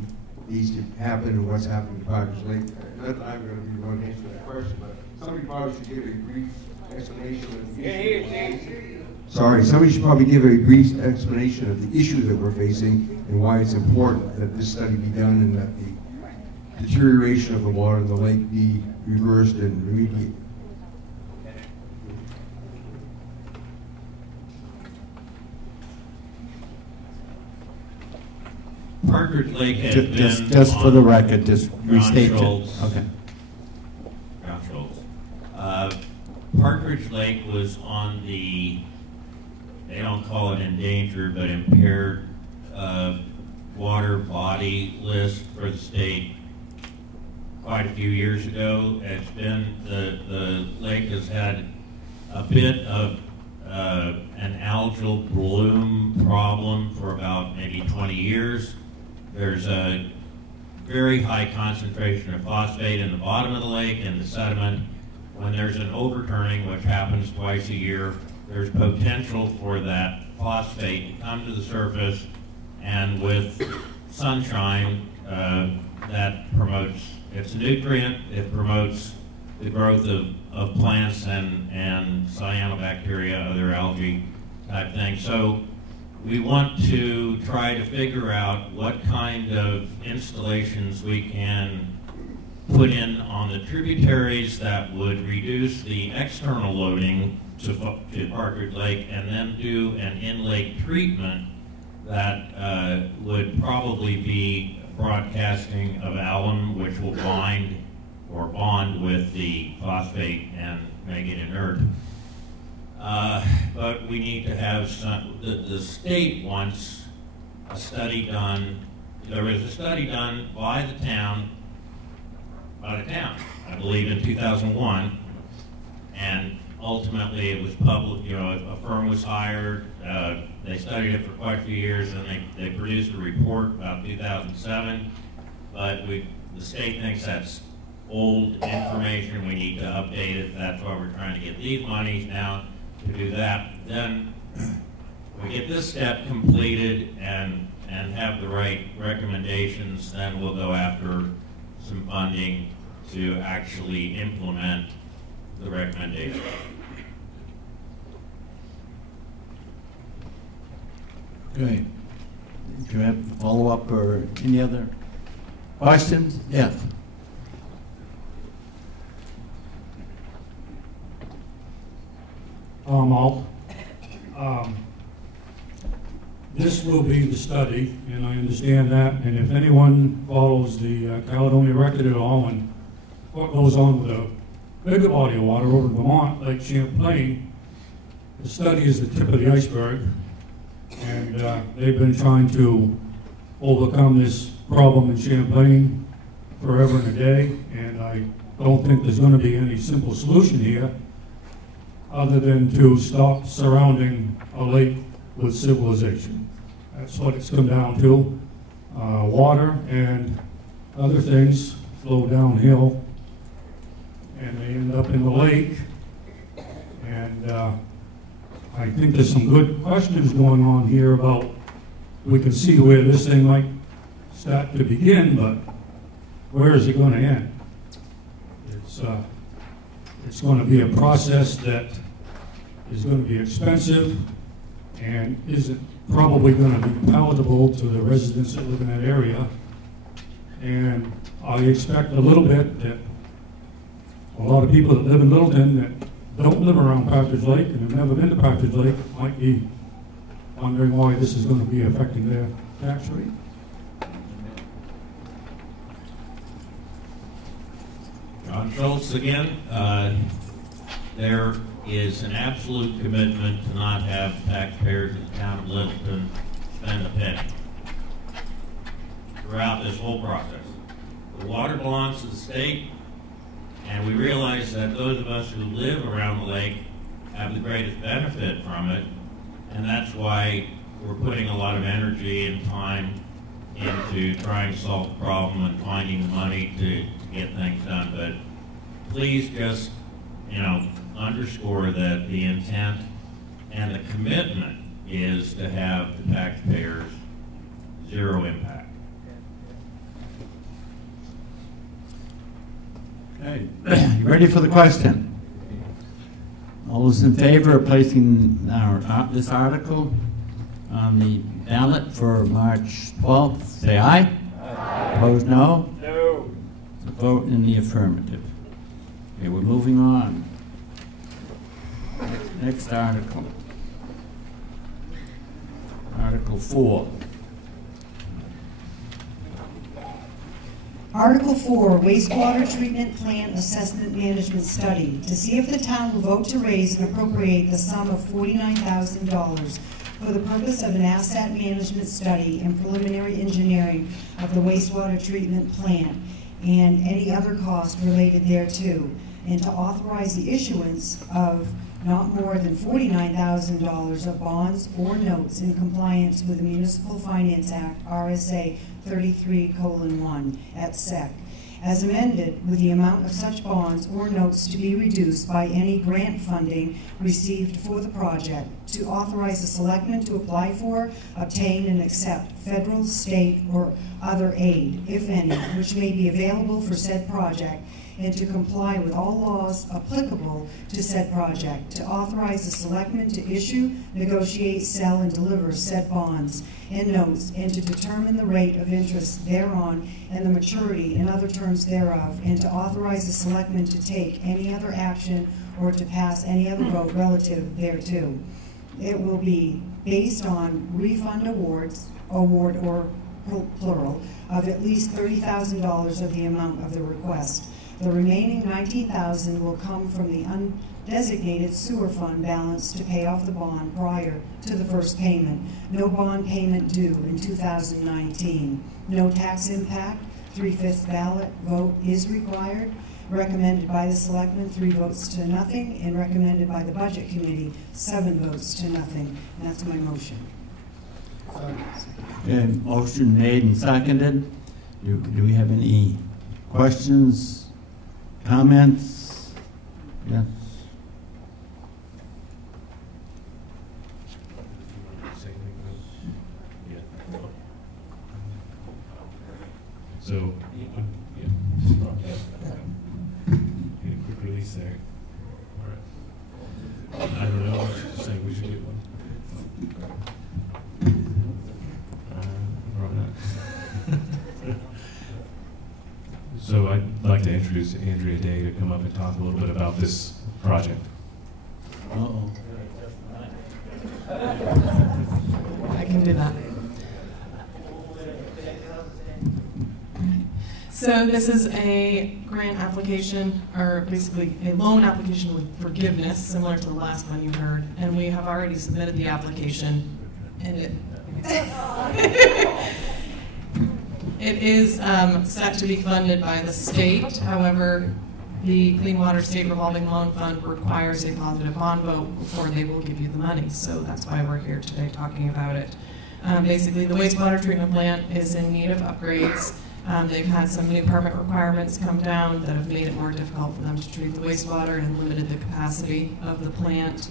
needs to happen and what's happening to Partridge Lake? Not that I'm going to be the one to answer that question, but somebody probably should give a brief explanation of the issue. Sorry, somebody should probably give a brief explanation of the issue that we're facing and why it's important that this study be done and that the deterioration of the water in the lake be reversed and remediated. Partridge Lake has been just for the record, just restate it. Okay. Partridge Lake was on the, they don't call it endangered, but impaired water body list for the state quite a few years ago. It's been, the lake has had a bit of an algal bloom problem for about maybe 20 years. There's a very high concentration of phosphate in the bottom of the lake and the sediment. When there's an overturning, which happens twice a year, there's potential for that phosphate to come to the surface, and with sunshine, that promotes, it's a nutrient, it promotes the growth of plants and cyanobacteria, other algae type things. So we want to try to figure out what kind of installations we can put in on the tributaries that would reduce the external loading to Partridge Lake, and then do an in-lake treatment that would probably be broadcasting of alum, which will bind or bond with the phosphate and make it inert. But we need to have some, the state wants a study done. There was a study done by the town, I believe in 2001, and ultimately it was public, you know, a firm was hired, they studied it for quite a few years, and they produced a report about 2007, but the state thinks that's old information, we need to update it, that's why we're trying to get these monies now to do that. Then we get this step completed and have the right recommendations, then we'll go after some funding to actually implement the recommendation. Great. Do you have a follow-up or any other questions? Yes. Alt. This will be the study, and I understand that, and if anyone follows the Caledonia Record at all and what goes on with a bigger body of water over in Vermont, Lake Champlain, the study is the tip of the iceberg, and they've been trying to overcome this problem in Champlain forever and a day, and I don't think there's going to be any simple solution here other than to stop surrounding a lake with civilization. That's what it's come down to. Water and other things flow downhill and they end up in the lake. And I think there's some good questions going on here about, we can see where this thing might start to begin, but where is it going to end? It's going to be a process that is going to be expensive and isn't probably going to be palatable to the residents that live in that area. And I expect a little bit that a lot of people that live in Littleton that don't live around Partridge Lake and have never been to Partridge Lake might be wondering why this is going to be affecting their tax rate. John Schultz again. There is an absolute commitment to not have taxpayers in the town of Littleton spend a penny throughout this whole process. The water belongs to the state, and we realize that those of us who live around the lake have the greatest benefit from it, and that's why we're putting a lot of energy and time into trying to solve the problem and finding the money to get things done. But please just, underscore that the intent and the commitment is to have the taxpayers zero impact. Okay, you ready for the question? All those in favor of placing this article on the ballot for March 12th, say aye. Aye. Opposed, no? No. So vote in the affirmative. Okay, we're moving on. Next article. Article 4. Article 4, Wastewater Treatment Plant Assessment Management Study, to see if the town will vote to raise and appropriate the sum of $49,000 for the purpose of an asset management study and preliminary engineering of the wastewater treatment plant and any other cost related thereto, and to authorize the issuance of not more than $49,000 of bonds or notes in compliance with the Municipal Finance Act, RSA 33:1 at SEC, as amended, with the amount of such bonds or notes to be reduced by any grant funding received for the project, to authorize the selectmen to apply for, obtain, and accept federal, state, or other aid, if any, which may be available for said project, and to comply with all laws applicable to said project, to authorize the selectmen to issue, negotiate, sell, and deliver said bonds and notes, and to determine the rate of interest thereon and the maturity and other terms thereof, and to authorize the selectmen to take any other action or to pass any other vote relative thereto. It will be based on refund award or plural, of at least $30,000 of the amount of the request. The remaining $19,000 will come from the undesignated sewer fund balance to pay off the bond prior to the first payment. No bond payment due in 2019. No tax impact. 3/5 ballot vote is required. Recommended by the selectmen, 3 votes to nothing, and recommended by the budget committee, 7 votes to nothing. And that's my motion. Okay, motion made and seconded. Do we have any questions? Comments? Yes. So, quick release there. All right. I don't know. I was just saying we should get one. So I'd like to introduce Andrea Day to come up and talk a little bit about this project. Uh-oh. I can do that. So this is a grant application, or basically a loan application with forgiveness, similar to the last one you heard. And we have already submitted the application, and it is set to be funded by the state. However, the Clean Water State Revolving Loan Fund requires a positive bond vote before they will give you the money. So that's why we're here today talking about it. Basically, the wastewater treatment plant is in need of upgrades. They've had some new permit requirements come down that have made it more difficult for them to treat the wastewater and limited the capacity of the plant.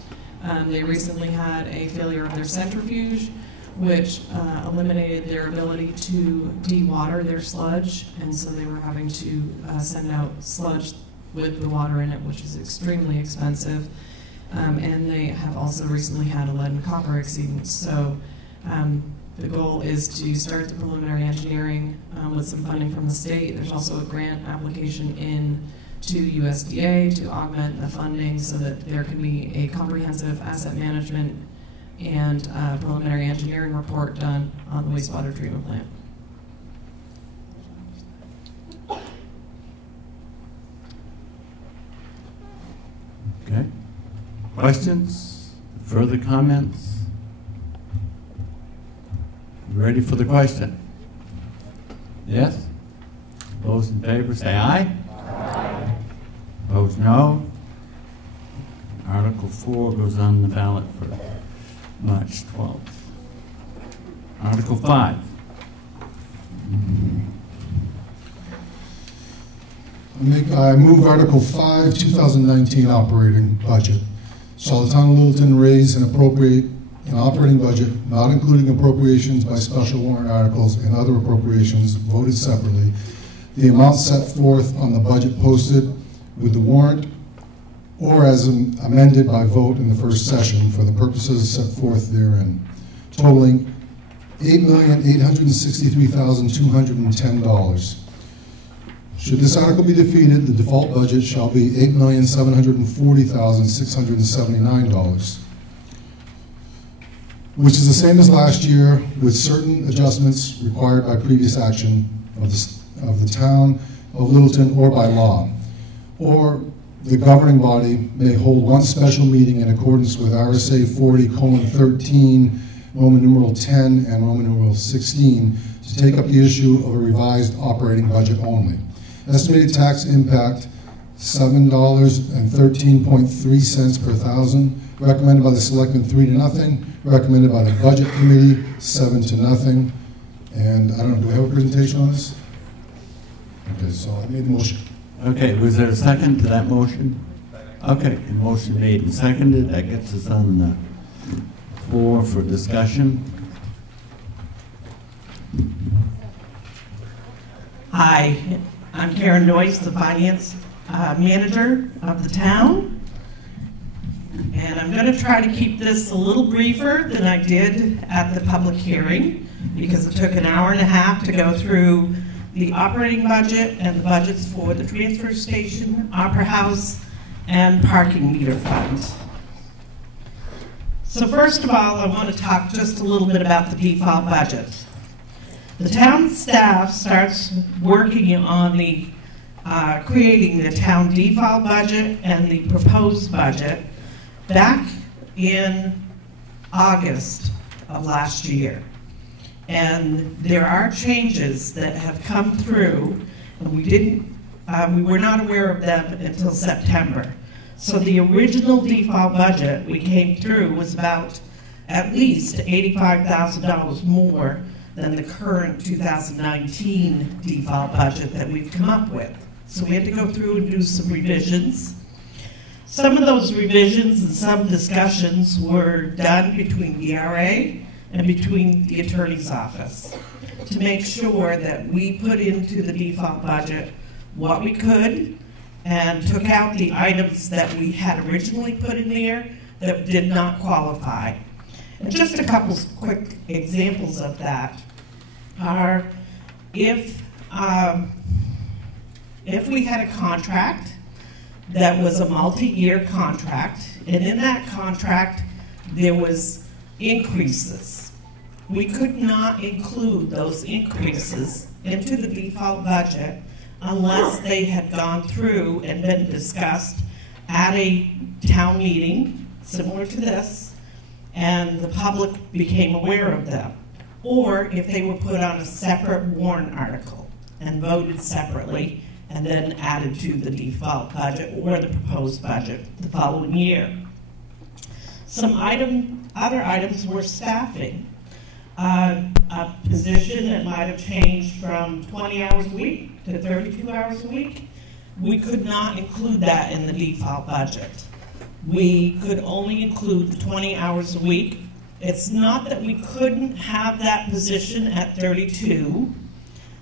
They recently had a failure of their centrifuge, which eliminated their ability to dewater their sludge, and so they were having to send out sludge with the water in it, which is extremely expensive. And they have also recently had a lead and copper exceedance. So the goal is to start the preliminary engineering with some funding from the state. There's also a grant application in to USDA to augment the funding so that there can be a comprehensive asset management and preliminary engineering report done on the wastewater treatment plant. Okay. Questions? Further comments? Ready for the question? Yes? Those in favor say aye. Aye. Opposed, no. Article 4 goes on the ballot for March 12th. Article 5. I move Article 5, 2019 operating budget. Shall the town of Littleton raise and appropriate an operating budget, not including appropriations by special warrant articles and other appropriations voted separately, the amount set forth on the budget posted with the warrant or as amended by vote in the first session for the purposes set forth therein, totaling $8,863,210. Should this article be defeated, the default budget shall be $8,740,679, which is the same as last year with certain adjustments required by previous action of the town of Littleton or by law. Or the governing body may hold one special meeting in accordance with RSA 40:13, Roman numeral 10 and Roman numeral 16 to take up the issue of a revised operating budget only. Estimated tax impact, $7.13.3 per thousand. Recommended by the selectmen 3-0. Recommended by the budget committee 7-0. And I don't know, do we have a presentation on this? Okay, so I made the motion. Okay, was there a second to that motion? Okay, the motion made and seconded. That gets us on the floor for discussion. Hi, I'm Karen Noyce, the finance manager of the town. And I'm going to try to keep this a little briefer than I did at the public hearing because it took an hour and a half to go through the operating budget and the budgets for the transfer station, Opera House, and parking meter funds. So first of all, I want to talk just a little bit about the default budget. The town staff starts working on the creating the town default budget and the proposed budget back in August of last year. And there are changes that have come through, and we were not aware of them until September. So the original default budget we came through was about at least $85,000 more than the current 2019 default budget that we've come up with. So we had to go through and do some revisions. Some of those revisions and some discussions were done between DRA and between the attorney's office to make sure that we put into the default budget what we could and took out the items that we had originally put in there that did not qualify. And just a couple quick examples of that are if we had a contract that was a multi-year contract, and in that contract there was increases. We could not include those increases into the default budget unless they had gone through and been discussed at a town meeting similar to this, and the public became aware of them, or if they were put on a separate warrant article and voted separately and then added to the default budget or the proposed budget the following year. Some other items were staffing. A position that might have changed from 20 hours a week to 32 hours a week. We could not include that in the default budget. We could only include the 20 hours a week. It's not that we couldn't have that position at 32.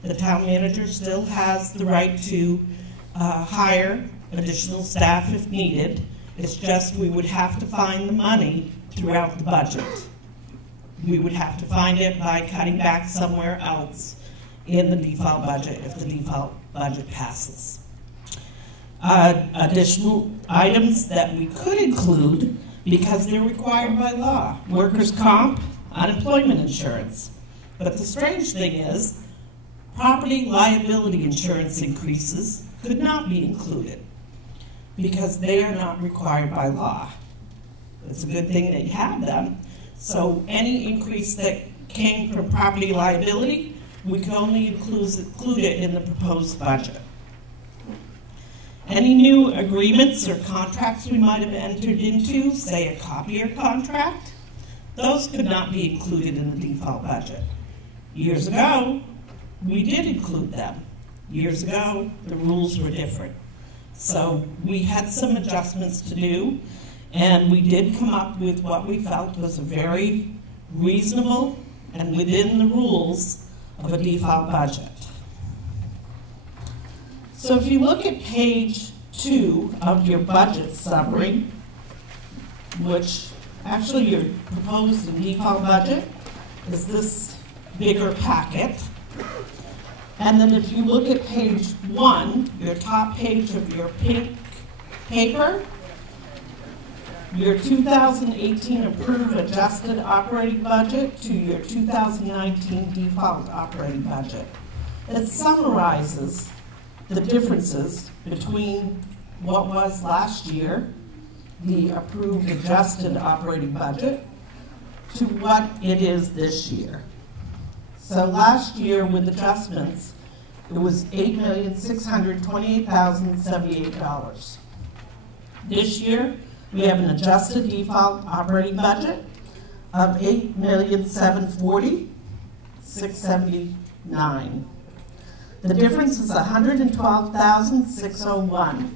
The town manager still has the right to hire additional staff if needed. It's just we would have to find the money throughout the budget. We would have to find it by cutting back somewhere else in the default budget if the default budget passes. Additional items that we could include because they're required by law: workers' comp, unemployment insurance. But the strange thing is, property liability insurance increases could not be included because they are not required by law. It's a good thing that you have them. So any increase that came from property liability, we can only include it in the proposed budget. Any new agreements or contracts we might have entered into, say a copier contract, those could not be included in the default budget. Years ago, we did include them. Years ago, the rules were different. So we had some adjustments to do, and we did come up with what we felt was a very reasonable and within the rules of a default budget. So if you look at page 2 of your budget summary, which actually your proposed and default budget is this bigger packet. And then if you look at page 1, your top page of your pink paper, your 2018 approved adjusted operating budget to your 2019 default operating budget. It summarizes the differences between what was last year, the approved adjusted operating budget, to what it is this year. So last year with adjustments, it was $8,628,078. This year, we have an adjusted default operating budget of $8,740,679. The difference is $112,601,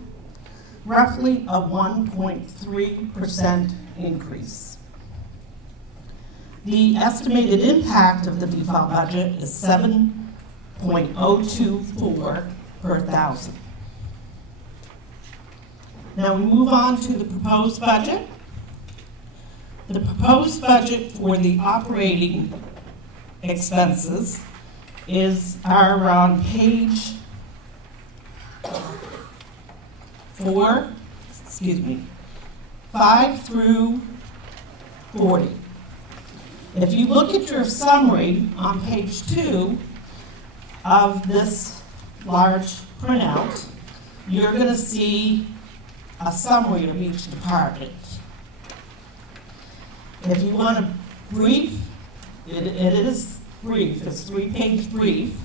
roughly a 1.3% increase. The estimated impact of the default budget is 7.024 per thousand. Now we move on to the proposed budget. The proposed budget for the operating expenses are on page 5 through 40. If you look at your summary on page 2 of this large printout, you're going to see a summary of each department. If you want a brief, it is brief, it's a 3-page brief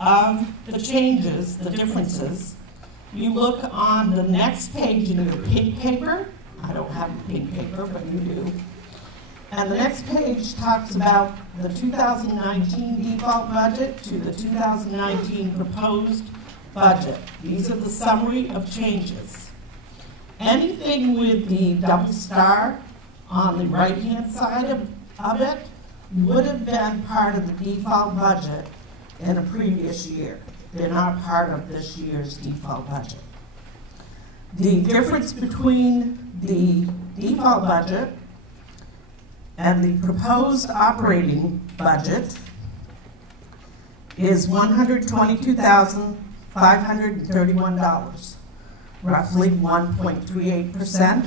of the changes, the differences. You look on the next page in your pink paper. I don't have a pink paper, but you do. And the next page talks about the 2019 default budget to the 2019 proposed budget. These are the summary of changes. Anything with the double star on the right-hand side of it would have been part of the default budget in a previous year. They're not part of this year's default budget. The difference between the default budget and the proposed operating budget is $122,531, roughly 1.38%.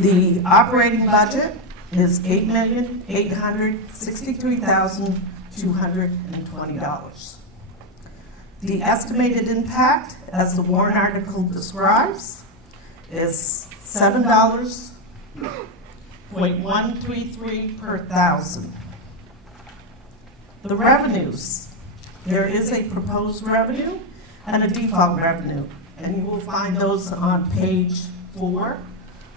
The operating budget is $8,863,220. The estimated impact, as the warrant article describes, is $7.133 per thousand. The revenues, there is a proposed revenue and a default revenue, and you will find those on page 4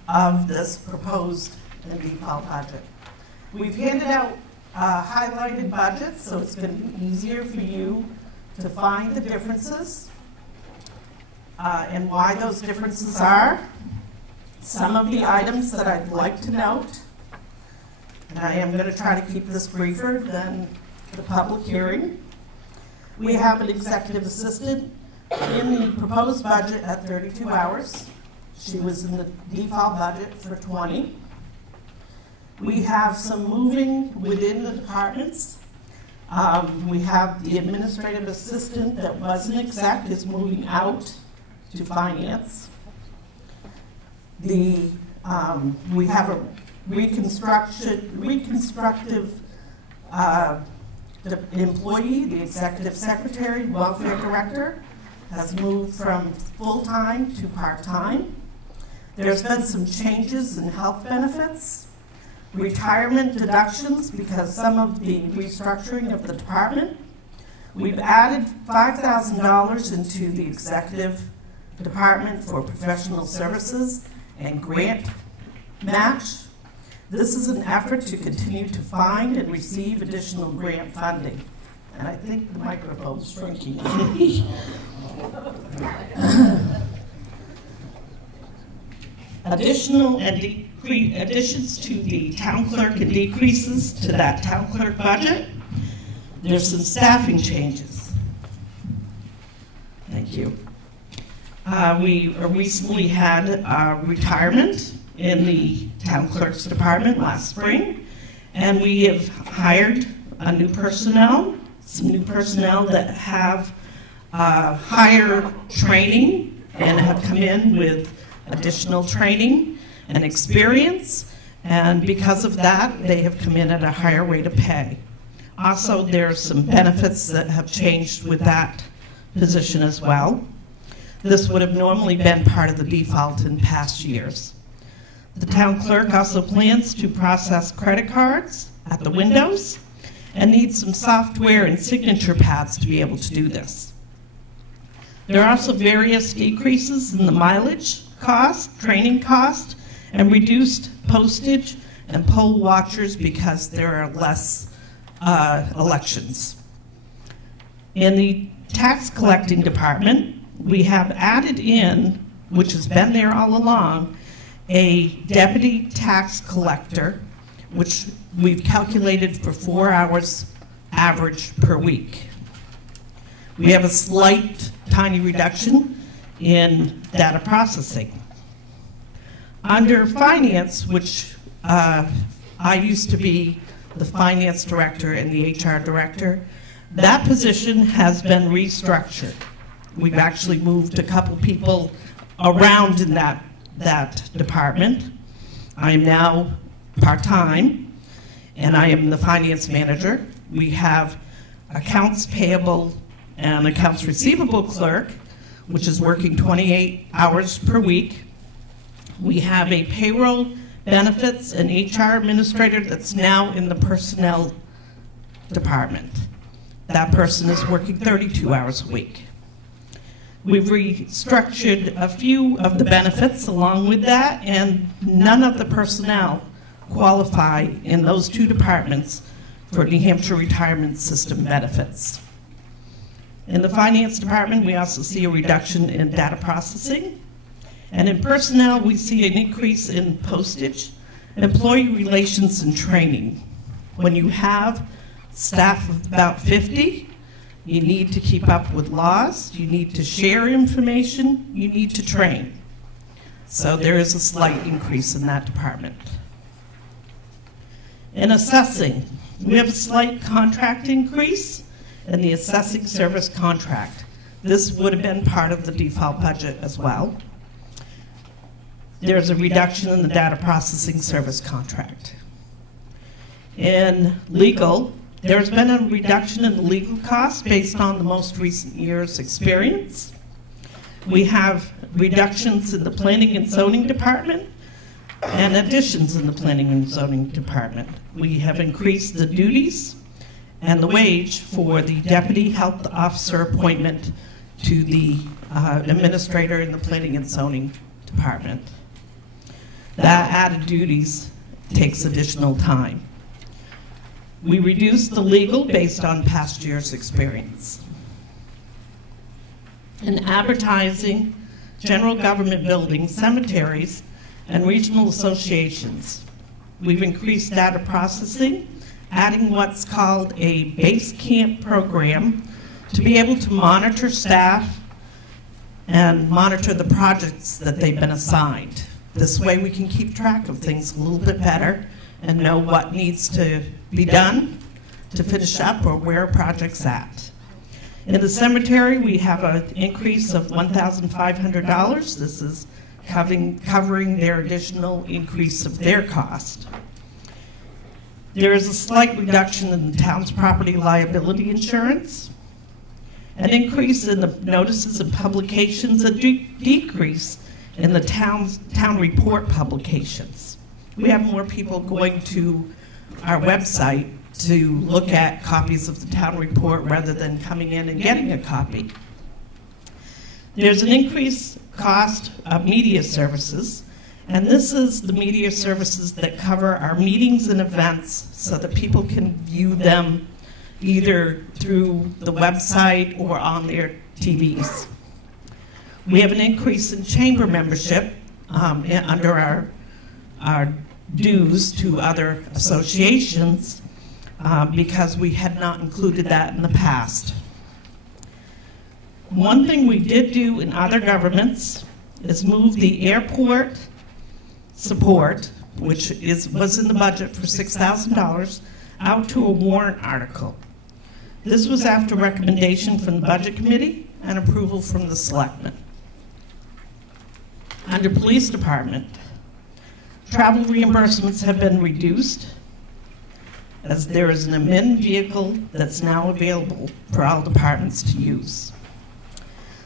of this proposed and default budget. We've handed out highlighted budgets, so it's going to be easier for you to find the differences and why those differences are. Some of the items that I'd like to note, and I am going to try to keep this briefer than the public hearing. We have an executive assistant in the proposed budget at 32 hours. She was in the default budget for 20. We have some moving within the departments. We have the administrative assistant that was an exec is moving out to finance. We have a reconstructive employee, the executive secretary, welfare director, has moved from full-time to part-time. There's been some changes in health benefits, retirement deductions because some of the restructuring of the department. We've added $5,000 into the executive department for professional services and grant match. This is an effort to continue to find and receive additional grant funding. And I think the microphone's shrinking on me. Additions to the town clerk and decreases to that town clerk budget. There's some staffing changes. Thank you. We recently had a retirement in the town clerk's department last spring, and we have hired some new personnel that have higher training and have come in with additional training and experience, and because of that, they have come in at a higher rate of pay. Also, there's some benefits that have changed with that position as well. This would have normally been part of the default in past years. The town clerk also plans to process credit cards at the windows and needs some software and signature pads to be able to do this. There are also various decreases in the mileage cost, training cost, and reduced postage and poll watchers because there are less elections. In the tax collecting department, we have added in, which has been there all along, a deputy tax collector, which we've calculated for 4 hours average per week. We have a slight, tiny reduction in data processing. Under finance, which I used to be the finance director and the HR director, that position has been restructured. We've actually moved a couple people around in that department. I am now part-time, and I am the finance manager. We have accounts payable and accounts receivable clerk, which is working 28 hours per week. We have a payroll, benefits, and HR administrator that's now in the personnel department. That person is working 32 hours a week. We've restructured a few of the benefits along with that, and none of the personnel qualify in those two departments for New Hampshire retirement system benefits. In the finance department, we also see a reduction in data processing. And in personnel, we see an increase in postage, employee relations, and training. When you have staff of about 50, you need to keep up with laws, you need to share information, you need to train. So there is a slight increase in that department. In assessing, we have a slight contract increase in the assessing service contract. This would have been part of the default budget as well. There's a reduction in the data processing service contract. In legal, there's been a reduction in the legal costs based on the most recent year's experience. We have reductions in the planning and zoning department and additions in the planning and zoning department. We have increased the duties and the wage for the deputy health officer appointment to the administrator in the planning and zoning department. That added duties takes additional time. We reduced the legal based on past year's experience. In advertising, general government buildings, cemeteries, and regional associations, we've increased data processing, adding what's called a base camp program to be able to monitor staff and monitor the projects that they've been assigned. This way we can keep track of things a little bit better and know what needs to be done to finish up or where a project's at. In the cemetery, we have an increase of $1,500. This is covering their additional increase of their cost. There is a slight reduction in the town's property liability insurance, an increase in the notices and publications, a decrease in the town report publications. We have more people going to our website to look at copies of the town report rather than coming in and getting a copy. There's an increased cost of media services, and this is the media services that cover our meetings and events so that people can view them either through the website or on their TVs. We have an increase in chamber membership under our dues to other associations because we had not included that in the past. One thing we did do in other governments is move the airport support, which was in the budget for $6,000, out to a warrant article. This was after recommendation from the Budget Committee and approval from the Selectmen. Under Police Department, travel reimbursements have been reduced as there is an admin vehicle that's now available for all departments to use.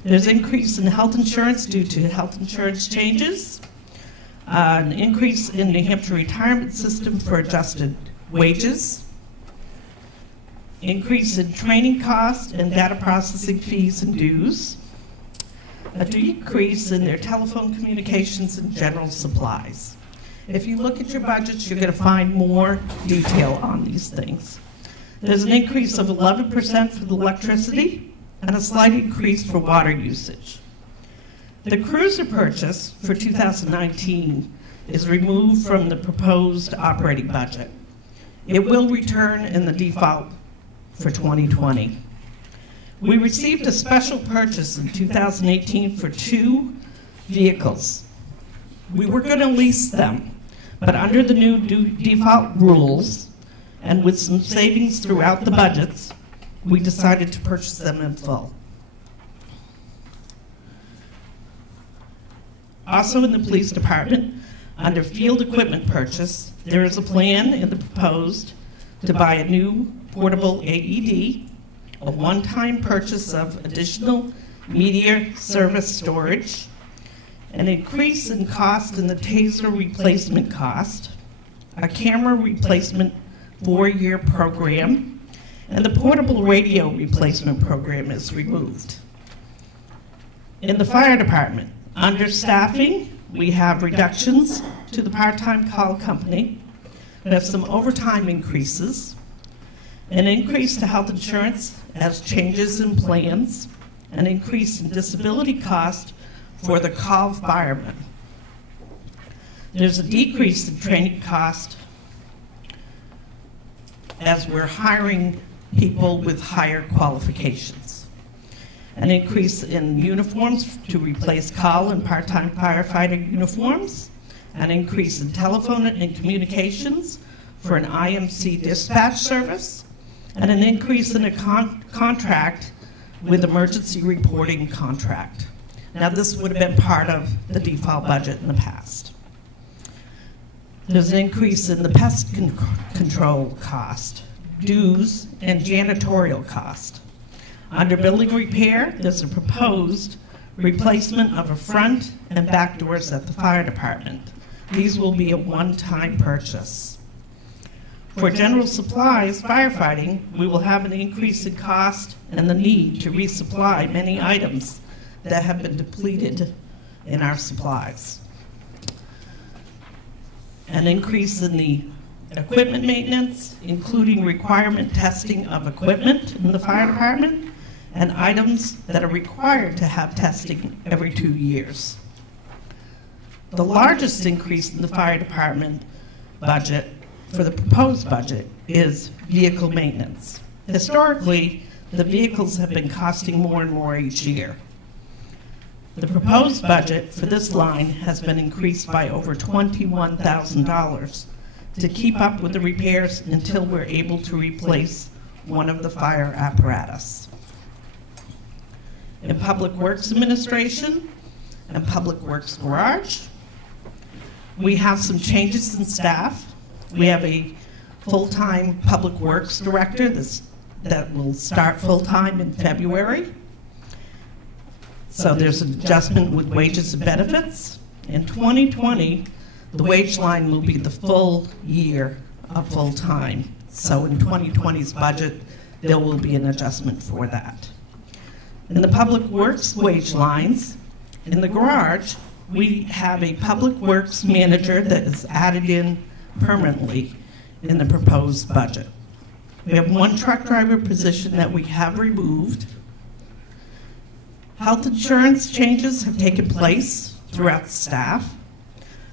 There's increase in health insurance due to health insurance changes, an increase in New Hampshire retirement system for adjusted wages, increase in training costs and data processing fees and dues, a decrease in their telephone communications and general supplies. If you look at your budgets, you're going to find more detail on these things. There's an increase of 11% for the electricity and a slight increase for water usage. The cruiser purchase for 2019 is removed from the proposed operating budget. It will return in the default for 2020. We received a special purchase in 2018 for 2 vehicles. We were going to lease them, but under the new default rules and with some savings throughout the budgets, we decided to purchase them in full. Also in the police department, under field equipment purchase, there is a plan in the proposed to buy a new portable AED, a one-time purchase of additional media service storage, an increase in cost in the taser replacement cost, a camera replacement 4-year program, and the portable radio replacement program is removed. In the fire department, under staffing, we have reductions to the part-time call company. We have some overtime increases, an increase to health insurance as changes in plans, an increase in disability cost for the call firemen. There's a decrease in training cost as we're hiring people with higher qualifications. An increase in uniforms to replace call and part-time firefighter uniforms, an increase in telephone and communications for an IMC dispatch service, and an increase in a contract with emergency reporting contract. Now this would have been part of the default budget in the past. There's an increase in the pest control cost, dues, and janitorial cost. Under building repair, there's a proposed replacement of a front and back doors at the fire department. These will be a one-time purchase. For general supplies firefighting, we will have an increase in cost and the need to resupply many items that have been depleted in our supplies. An increase in the equipment maintenance, including requirement testing of equipment in the fire department, and items that are required to have testing every 2 years. The largest increase in the fire department budget for the proposed budget is vehicle maintenance. Historically, the vehicles have been costing more and more each year. The proposed budget for this line has been increased by over $21,000 to keep up with the repairs until we're able to replace one of the fire apparatus. In Public Works Administration and Public Works Garage, we have some changes in staff. We have a full-time Public Works Director that will start full-time in February. So there's an adjustment with wages and benefits. In 2020, the wage line will be the full year of full-time. So in 2020's budget, there will be an adjustment for that. In the Public Works wage lines, in the garage, we have a Public Works manager that is added in permanently in the proposed budget. We have one truck driver position that we have removed. Health insurance changes have taken place throughout the staff.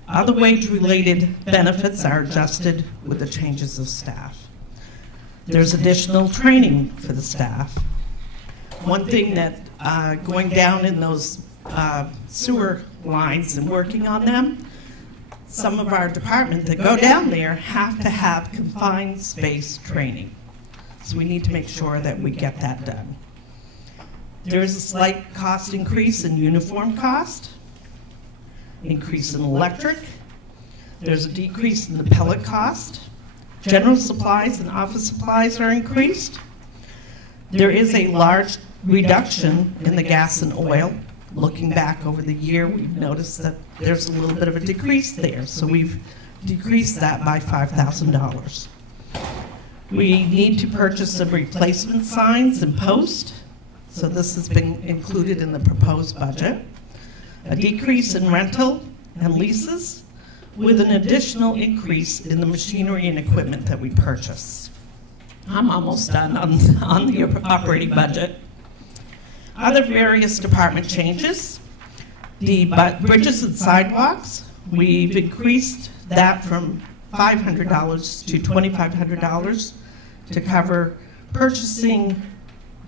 Other wage-related benefits are adjusted with the changes of staff. There's additional training for the staff. One thing that going down in those sewer lines and working on them, some of our departments that go down there have to have confined space training. So we need to make sure that we get that done. There is a slight cost increase in uniform cost, increase in electric. There's a decrease in the pellet cost. General supplies and office supplies are increased. There is a large reduction in the gas and oil. Looking back over the year, we've noticed that there's a little bit of a decrease there. So we've decreased that by $5,000. We need to purchase some replacement signs and posts. So this has been included in the proposed budget. A decrease in rental and leases with an additional increase in the machinery and equipment that we purchase. I'm almost done on the operating budget. Other various department changes. The bridges and sidewalks, we've increased that from $500 to $2,500 to cover purchasing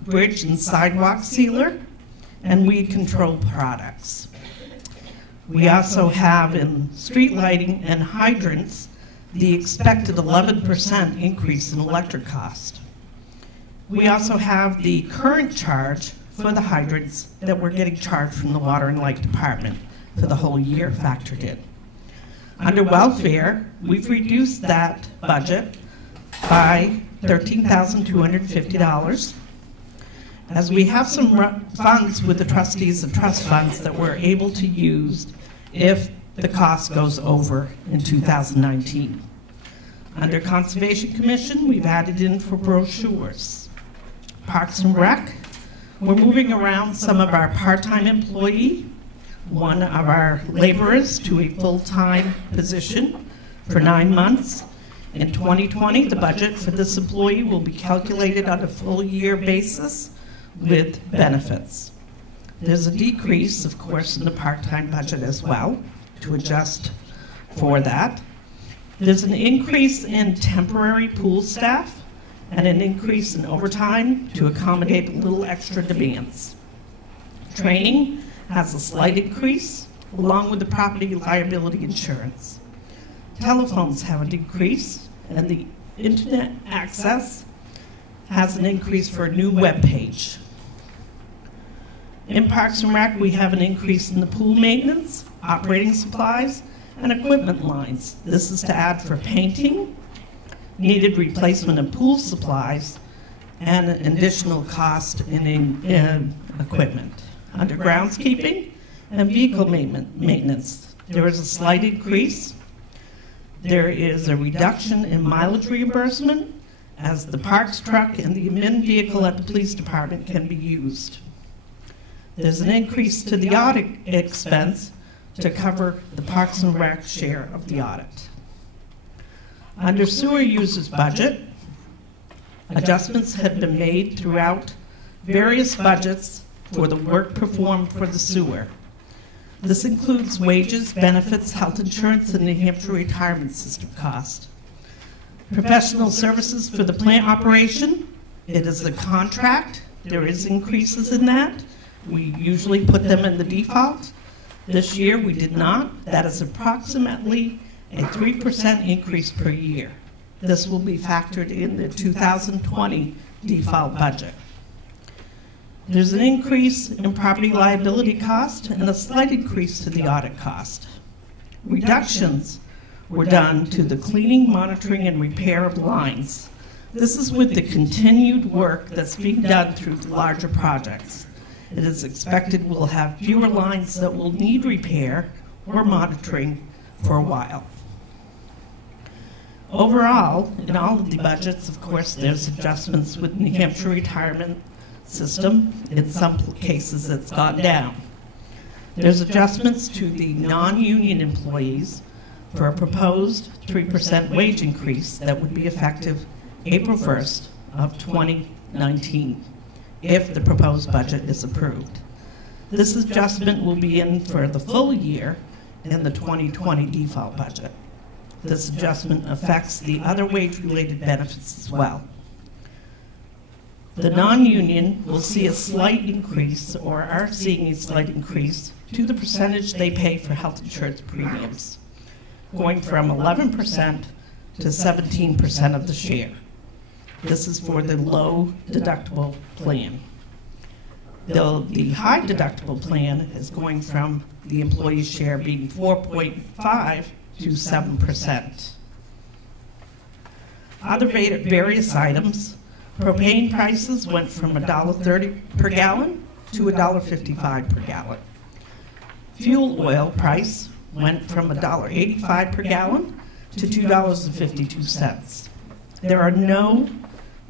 bridge and sidewalk sealer and weed control products. We also have in street lighting and hydrants the expected 11% increase in electric cost. We also have the current charge for the hydrants that we're getting charged from the Water and Light Department for the whole year factored in. Under welfare, we've reduced that budget by $13,250, as we have some funds with the trustees of trust funds that we're able to use if the cost goes over in 2019. Under Conservation Commission, we've added in for brochures. Parks and Rec, we're moving around some of our part-time employee, one of our laborers to a full-time position for 9 months. In 2020, the budget for this employee will be calculated on a full-year basis with benefits. There's a decrease, of course, in the part-time budget as well to adjust for that. There's an increase in temporary pool staff and an increase in overtime to accommodate a little extra demands. Training has a slight increase, along with the property liability insurance. Telephones have a decrease, and the internet access has an increase for a new web page. In Parks and Rec, we have an increase in the pool maintenance, operating supplies, and equipment lines. This is to add for painting, needed replacement of pool supplies, and an additional cost in equipment. Under groundskeeping and vehicle maintenance, there is a slight increase. There is a reduction in mileage reimbursement as the parks truck and the admin vehicle at the police department can be used. There's an increase to the audit expense to cover the Parks and Rec share of the audit. Under sewer users budget, adjustments have been made throughout various budgets for the work performed for the sewer. This includes wages, benefits, health insurance, and New Hampshire retirement system cost. Professional services for the plant operation, it is a contract. There is increases in that. We usually put them in the default. This year we did not. That is approximately a 3% increase per year. This will be factored in the 2020 default budget. There's an increase in property liability cost and a slight increase to the audit cost. Reductions were done to the cleaning, monitoring, and repair of lines. This is with the continued work that's being done through the larger projects. It is expected we'll have fewer lines that will need repair or monitoring for a while. Overall, in all of the budgets, of course, there's adjustments with New Hampshire retirement system. In some cases, it's gone down. There's adjustments to the non-union employees for a proposed 3% wage increase that would be effective April 1st of 2019, if the proposed budget is approved. This adjustment will be in for the full year in the 2020 default budget. This adjustment affects the other wage-related benefits as well. The non-union will see a slight increase, or are seeing a slight increase, to the percentage they pay for health insurance premiums, going from 11% to 17% of the share. This is for the low deductible plan. The high deductible plan is going from the employee's share being 4.5 to 7%. Other various items, propane prices went from $1.30 per gallon to $1.55 per gallon. Fuel oil price went from $1.85 per gallon to $2.52. There are no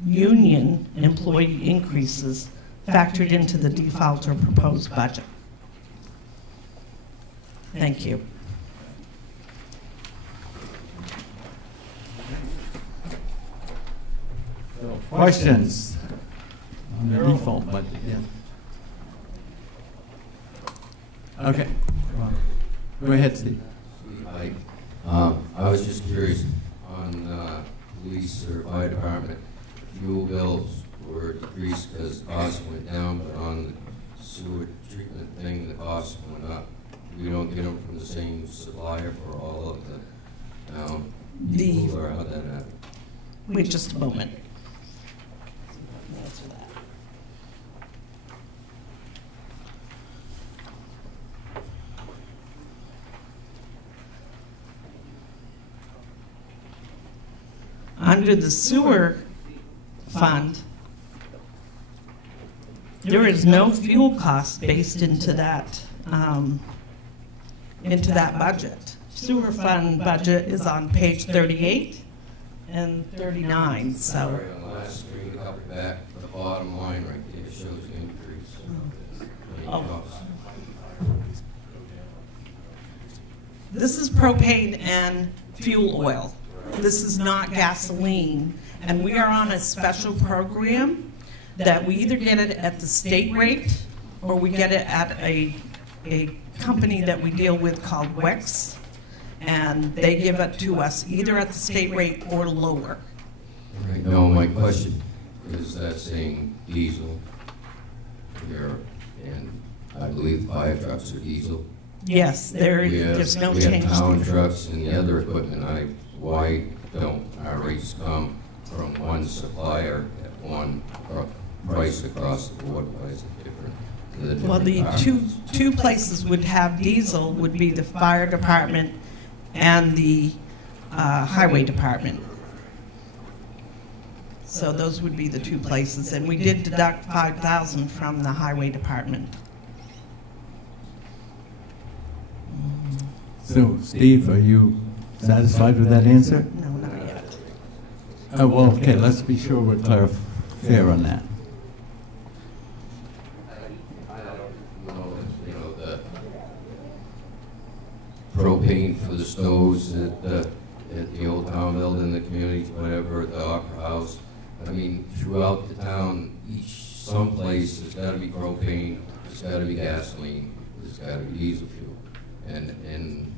union employee increases factored into the default or proposed budget. Thank you. Questions on the default budget? Yeah. Okay. Go ahead, Steve. I was just curious on police or fire department, fuel bills were decreased because costs went down, but on the sewer treatment thing, the costs went up. We don't get them from the same supplier for all of the town people, or how that happened? Wait just a moment. Under the sewer fund, there is no fuel cost based into that budget. Sewer fund budget is on page 38 and 39. So. Sorry, on the last screen, up back, the bottom line right there shows an increase. Oh. This is propane and fuel oil. This is not gasoline, and we are on a special program that we either get it at the state rate or we get it at a company that we deal with called WEX, and they give it to us either at the state rate or lower. Right. No, my question is that saying diesel here, and I believe fire trucks are diesel. Yes, there's no change. We have town trucks and the other equipment. Why don't our rates come from one supplier at one price across the board? Why is it different? Well, the two places would have diesel would be the fire department and the highway department. So those would be the two places, and we did deduct $5,000 from the highway department. So, Steve, are you satisfied with that answer? No, not yet. Well, okay, let's be sure we're clear on that. You know, the propane for the stoves at the old town building, the communities, whatever, the opera house. I mean, throughout the town, someplace there's got to be propane, there's got to be gasoline, there's got to be diesel fuel, and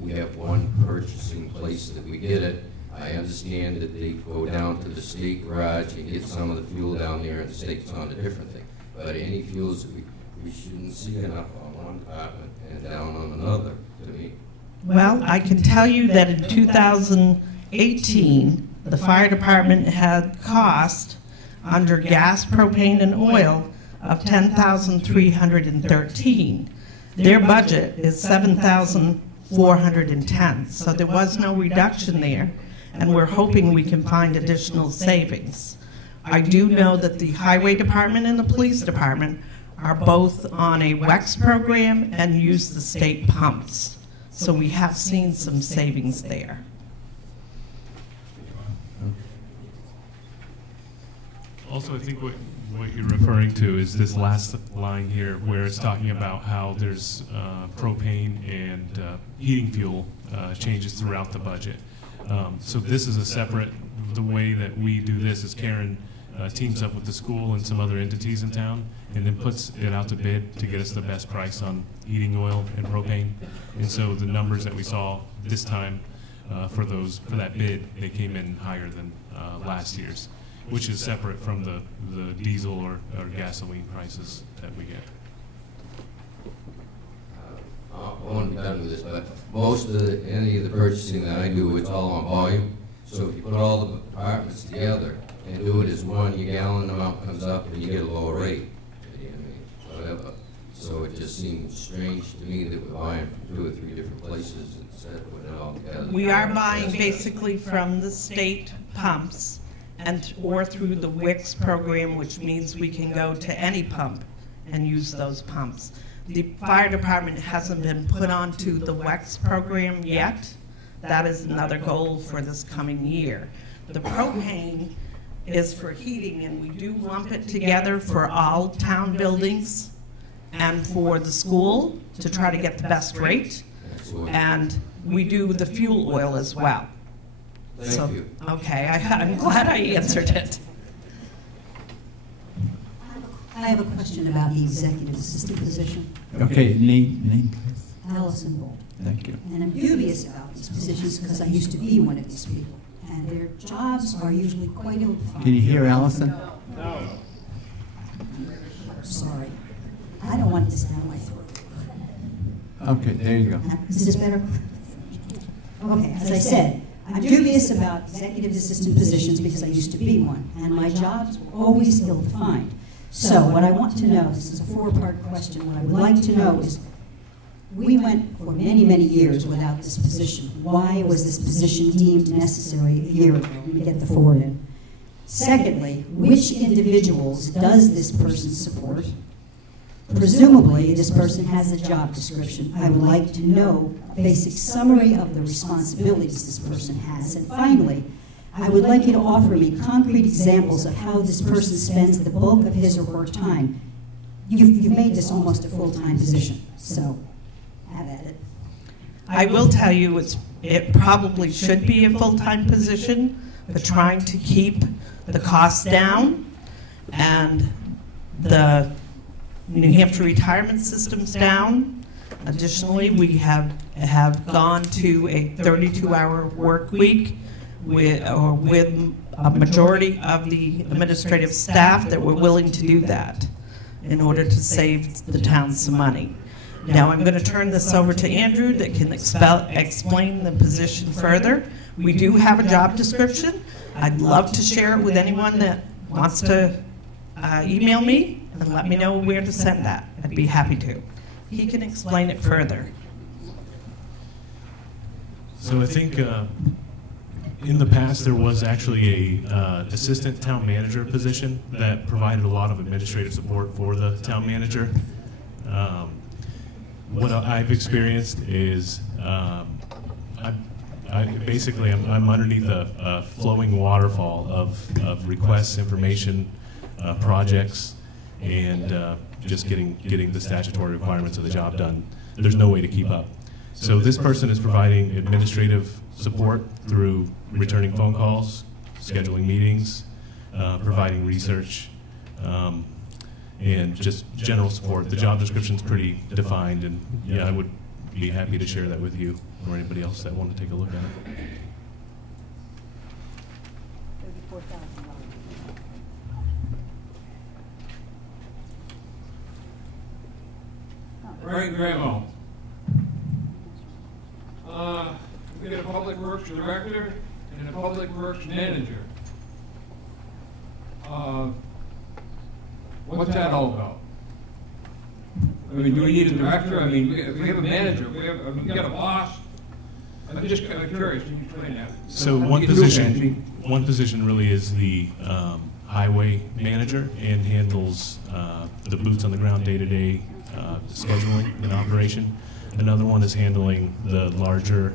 we have one purchasing place that we get it. I understand that they go down to the state garage and get some of the fuel down there, and the state's on a different thing. But any fuels, we shouldn't see enough on one department and down on another, to me. Well, I can tell you that in 2018, the fire department had cost under gas, propane, and oil of $10,313. Their budget is $7,410. So there was no reduction there, and we're hoping we can find additional savings. I do know that the highway department and the police department are both on a WEX program and use the state pumps. So we have seen some savings there. Also, I think what you're referring to is this last line here where it's talking about how there's propane and heating fuel changes throughout the budget. So this is a separate, the way that we do this is Karen teams up with the school and some other entities in town and then puts it out to bid to get us the best price on heating oil and propane. And so the numbers that we saw this time for that bid, they came in higher than last year's, which is separate from the diesel or gasoline prices that we get. I want to be done with this, but most of any of the purchasing that I do, it's all on volume. So if you put all the departments together and do it as one, your gallon amount comes up and you get a lower rate. I mean, whatever. So it just seems strange to me that we're buying from 2 or 3 different places instead of putting it all together. We are buying basically from the state pumps or through the WIX program, which means we can go to any pump and use those pumps. The fire department hasn't been put onto the WEX program yet. That is another goal for this coming year. The propane is for heating, and we do lump it together for all town buildings and for the school to try to get the best rate. And we do the fuel oil as well. Thank you. Okay, I'm glad I answered it. I have a question about the executive assistant position. Okay, name please. Allison Bull. Thank you. And I'm dubious about these positions because I used to be one of these people. And their jobs are usually quite ill-defined. Can you hear Allison? No. Sorry. I don't want this down my throat. Okay, there you go. Is this better? Okay, as I said, I'm dubious about executive assistant positions because I used to be one, and my jobs were always ill-defined. So what I want to know, this is a 4-part question, what I would like to know is, we went for many, many years without this position. Why was this position deemed necessary a year ago? Let me get the 4 in. Secondly, which individuals does this person support? Presumably, this person has a job description. I would like to know a basic summary of the responsibilities this person has. And finally, I would like you to offer me concrete examples of how this person spends the bulk of his or her time. You've made this almost a full-time position, so have at it. I will tell you it probably should be a full-time position, but trying to keep the costs down and the New Hampshire retirement system's down. Additionally, we have gone to a 32-hour work week with a majority of the administrative staff that were willing to do that in order to save the town some money. Now I'm going to turn this over to Andrew that can explain the position further. We do have a job description. I'd love to share it with anyone that wants to email me and let me know where to send that. I'd be happy to. He can explain it further. So I think in the past there was actually a assistant town manager position that provided a lot of administrative support for the town manager. What I've experienced is basically I'm underneath a flowing waterfall of requests, information, projects, and just getting the statutory requirements of the job done. There's no way to keep up. So this person is providing administrative support through returning phone calls, scheduling meetings, providing research, and just general support. The job description is pretty defined, and yeah, I would be happy to share that with you or anybody else that want to take a look at it. Right, Grandma. We got a public works director and a public works manager. What's that all about? I mean, do we need a director? I mean, we have a manager. We got a boss. I'm just kind of curious. Can you explain that? So one position really is the highway manager and handles the boots on the ground day-to-day scheduling and operation. Another one is handling the larger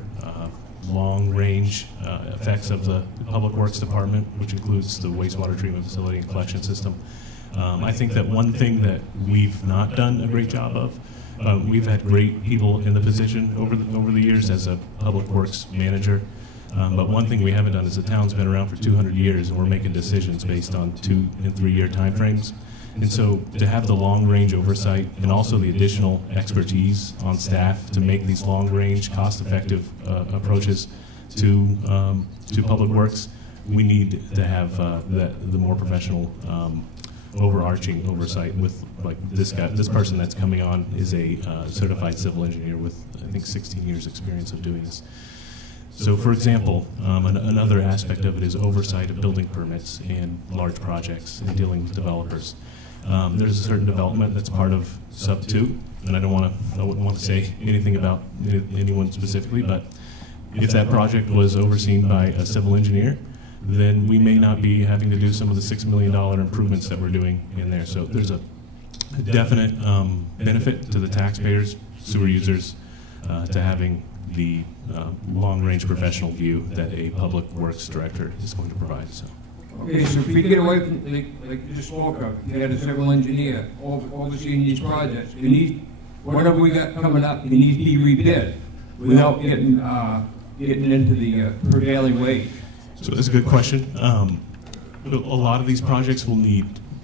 long-range effects of the Public Works Department, which includes the wastewater treatment facility and collection system. I think that one thing that we've not done a great job of, we've had great people in the position over the years as a Public Works manager, but one thing we haven't done is the town's been around for 200 years and we're making decisions based on 2- and 3-year timeframes. And so to have the long-range oversight and also the additional expertise on staff to make these long-range, cost-effective approaches to public works, we need to have the more professional, overarching oversight with like this guy. This person that's coming on is a certified civil engineer with I think 16 years experience of doing this. So for example, another aspect of it is oversight of building permits and large projects and dealing with developers. There's a certain development that's part of Sub 2, and I wouldn't want to say anything about anyone specifically, but if that project was overseen by a civil engineer, then we may not be having to do some of the $6 million improvements that we're doing in there. So there's a definite benefit to the taxpayers, sewer users, to having the long-range professional view that a public works director is going to provide. So. Okay, so if we get away from, like you just spoke of, you had a civil engineer overseeing these projects, whatever we got coming up, it needs to be rebid without getting into the prevailing wage. So that's a good question. A lot of these projects will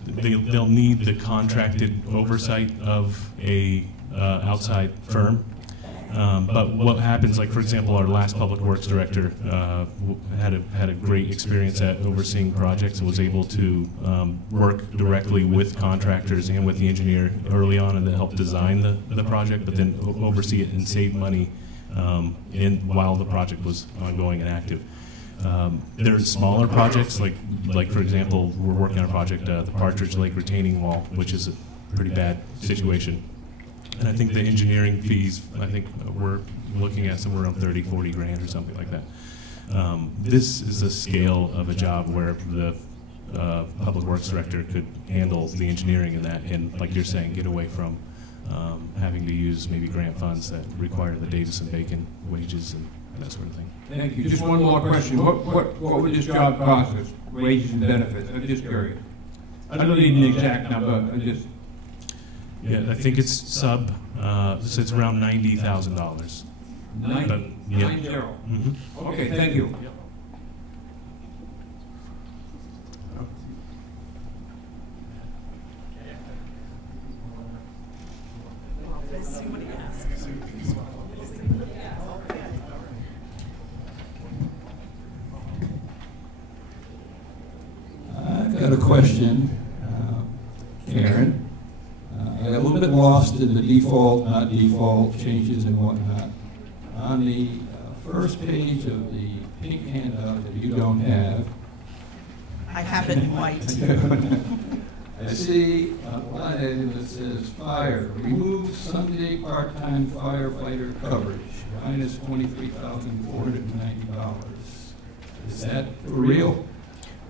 they'll need the contracted oversight of a outside firm. But what happens, like for example, our last public works director had a great experience at overseeing projects and was able to work directly with contractors and with the engineer early on and to help design the project, but then oversee it and save money while the project was ongoing and active. There's smaller projects, like for example, we're working on a project, the Partridge Lake retaining wall, which is a pretty bad situation. And I think the engineering fees, I think we're looking at somewhere around 30, 40 grand or something like that. This is the scale of a job where the public works director could handle the engineering in that, and like you're saying, get away from having to use maybe grant funds that require the Davis and Bacon wages and that sort of thing. Thank you. Just one more question. What would this job cost us, wages and benefits? I'm just curious. I don't need an exact number. Yeah, I think it's so it's around $90,000. 90? Yeah. 90? Mm-hmm. Okay, thank you. Yep. I've got a question, Karen. I got a little bit lost in the default, not default changes and whatnot. On the first page of the pink handout that you don't have, I have it in white. I see a line item that says fire, remove Sunday part-time firefighter coverage, minus $23,490. Is that for real?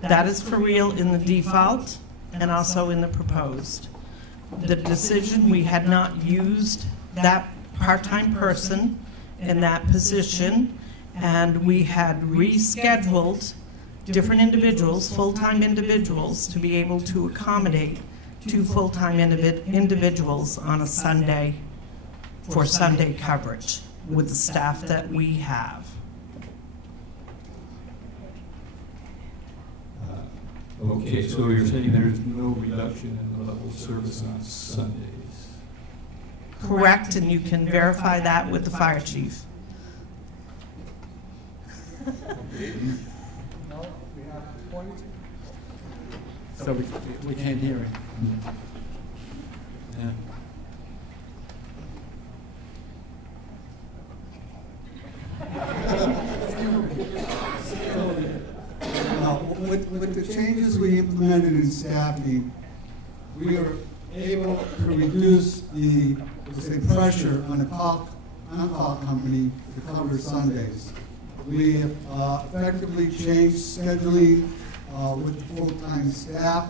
That is for real in the default and also in the proposed. The decision, we had not used that part-time person in that position, and we had rescheduled different individuals, full-time individuals, to be able to accommodate 2 full-time individuals on a Sunday for Sunday coverage with the staff that we have. Okay, so you're saying there's no reduction in the level of service on Sundays? Correct, and you can verify that with the fire chief. So we can't hear it. Yeah. With the changes we implemented in staffing, we are able to reduce the, say, pressure on the on-call company to cover Sundays. We have effectively changed scheduling with the full-time staff,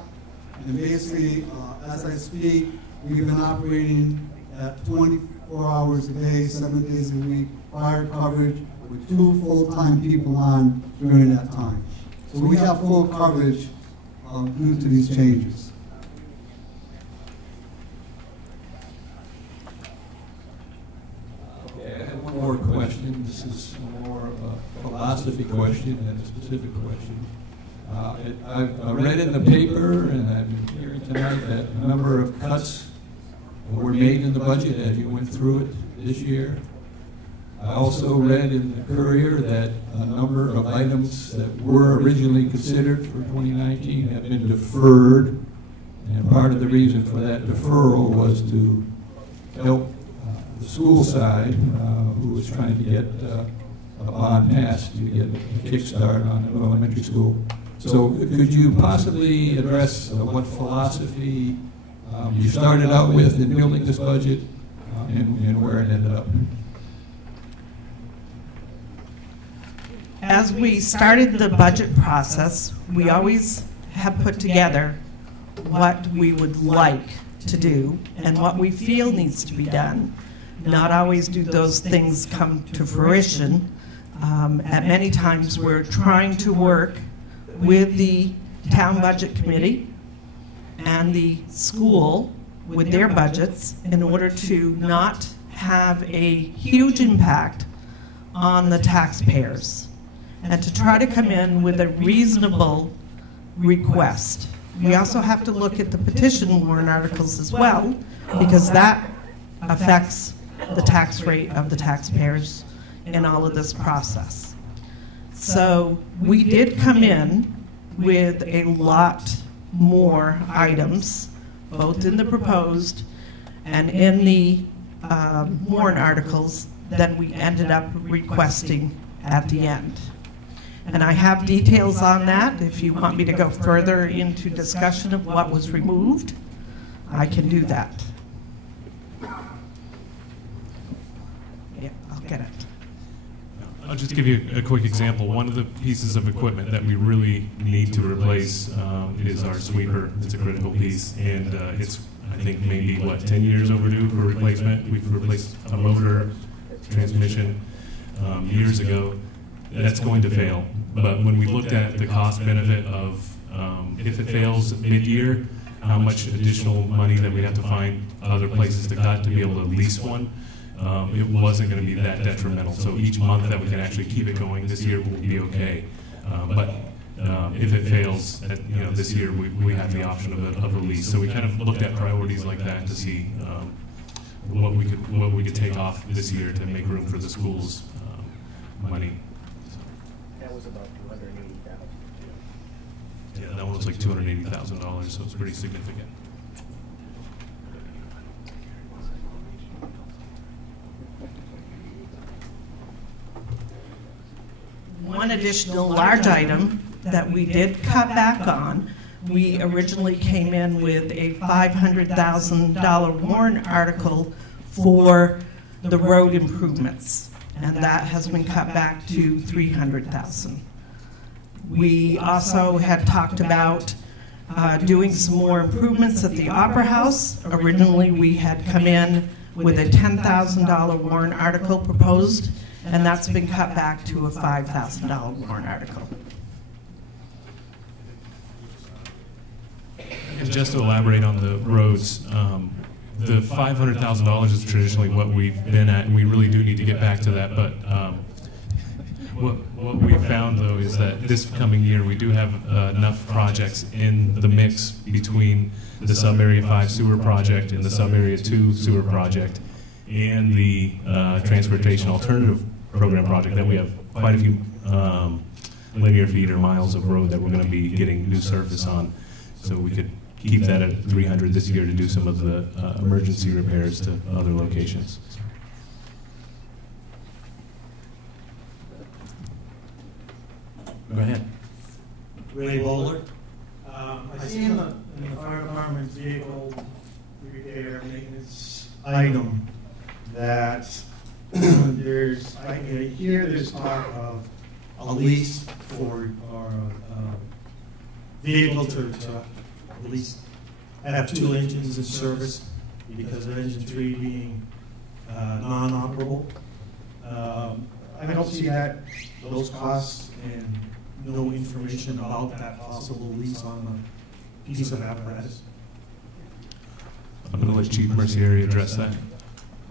and basically, as I speak, we've been operating at 24 hours a day, 7 days a week, fire coverage, with 2 full-time people on during that time. So we have full coverage due to these changes. Okay, I have one more question. This is more of a philosophy question than a specific question. I've read in the paper, and I've been hearing tonight, that a number of cuts were made in the budget as you went through it this year. I also read in the Courier that a number of items that were originally considered for 2019 have been deferred, and part of the reason for that deferral was to help the school side, who was trying to get a bond passed to get a kickstart on the elementary school. So could you possibly address what philosophy you started out with in building this budget and where it ended up? As we started the budget process, we always have put together what we would like to do and what we feel needs to be done. Not always do those things come to fruition. At many times we're trying to work with the town budget committee and the school with their budgets in order to not have a huge impact on the taxpayers, and to try to come in with a reasonable request. We also have to look at the petition warrant articles as well, because that affects the tax rate of the taxpayers in all of this process. So we did come in with a lot more items, both in the proposed and in the warrant articles, than we ended up requesting at the end. And I have details on that. If you want me to go further into discussion of what was removed, I can do that. Yeah, I'll get it. I'll just give you a quick example. One of the pieces of equipment that we really need to replace is our sweeper. It's a critical piece, and it's, I think, maybe, what, 10 years overdue for replacement. We've replaced a motor, transmission years ago. That's going to fail. But when we looked at the cost benefit of if it fails mid-year, how much additional money that we have to find other places to cut to be able to lease one, it wasn't going to be that detrimental. So each month that we can actually keep it going this year will be okay. But if it fails, this year we have the option of a lease. So we kind of looked at priorities like that to see what we could take off this year to make room for the school's money. That was about $280,000. Yeah, that one was like $280,000, so it's pretty significant. One additional large item that we did cut back on we originally came in with a $500,000 warrant article for the road improvements, and that has been cut back to $300,000. We also had talked about doing some more improvements at the Opera House. Originally, we had come in with a $10,000 warrant article proposed, and that's been cut back to a $5,000 warrant article. And just to elaborate on the roads, the $500,000 is traditionally what we've been at, and we really do need to get back to that. But what we found, though, is that this coming year we do have enough projects in the mix between the Sub-Area 5 sewer project and the Sub-Area 2 sewer project and the Transportation Alternative Program project that we have quite a few linear feet or miles of road that we're going to be getting new surface on. So we could keep that at 300 this year to do some of the emergency repairs to other locations. Go ahead. Ray Bowler. I see in the fire department's vehicle repair maintenance item that there's, I hear there's talk of a lease for or a vehicle to at least have 2 engines in service because of engine 3 being non-operable. I don't see those costs and no information about that possible lease on the piece of apparatus. I'm going to let Chief Mercieri address that.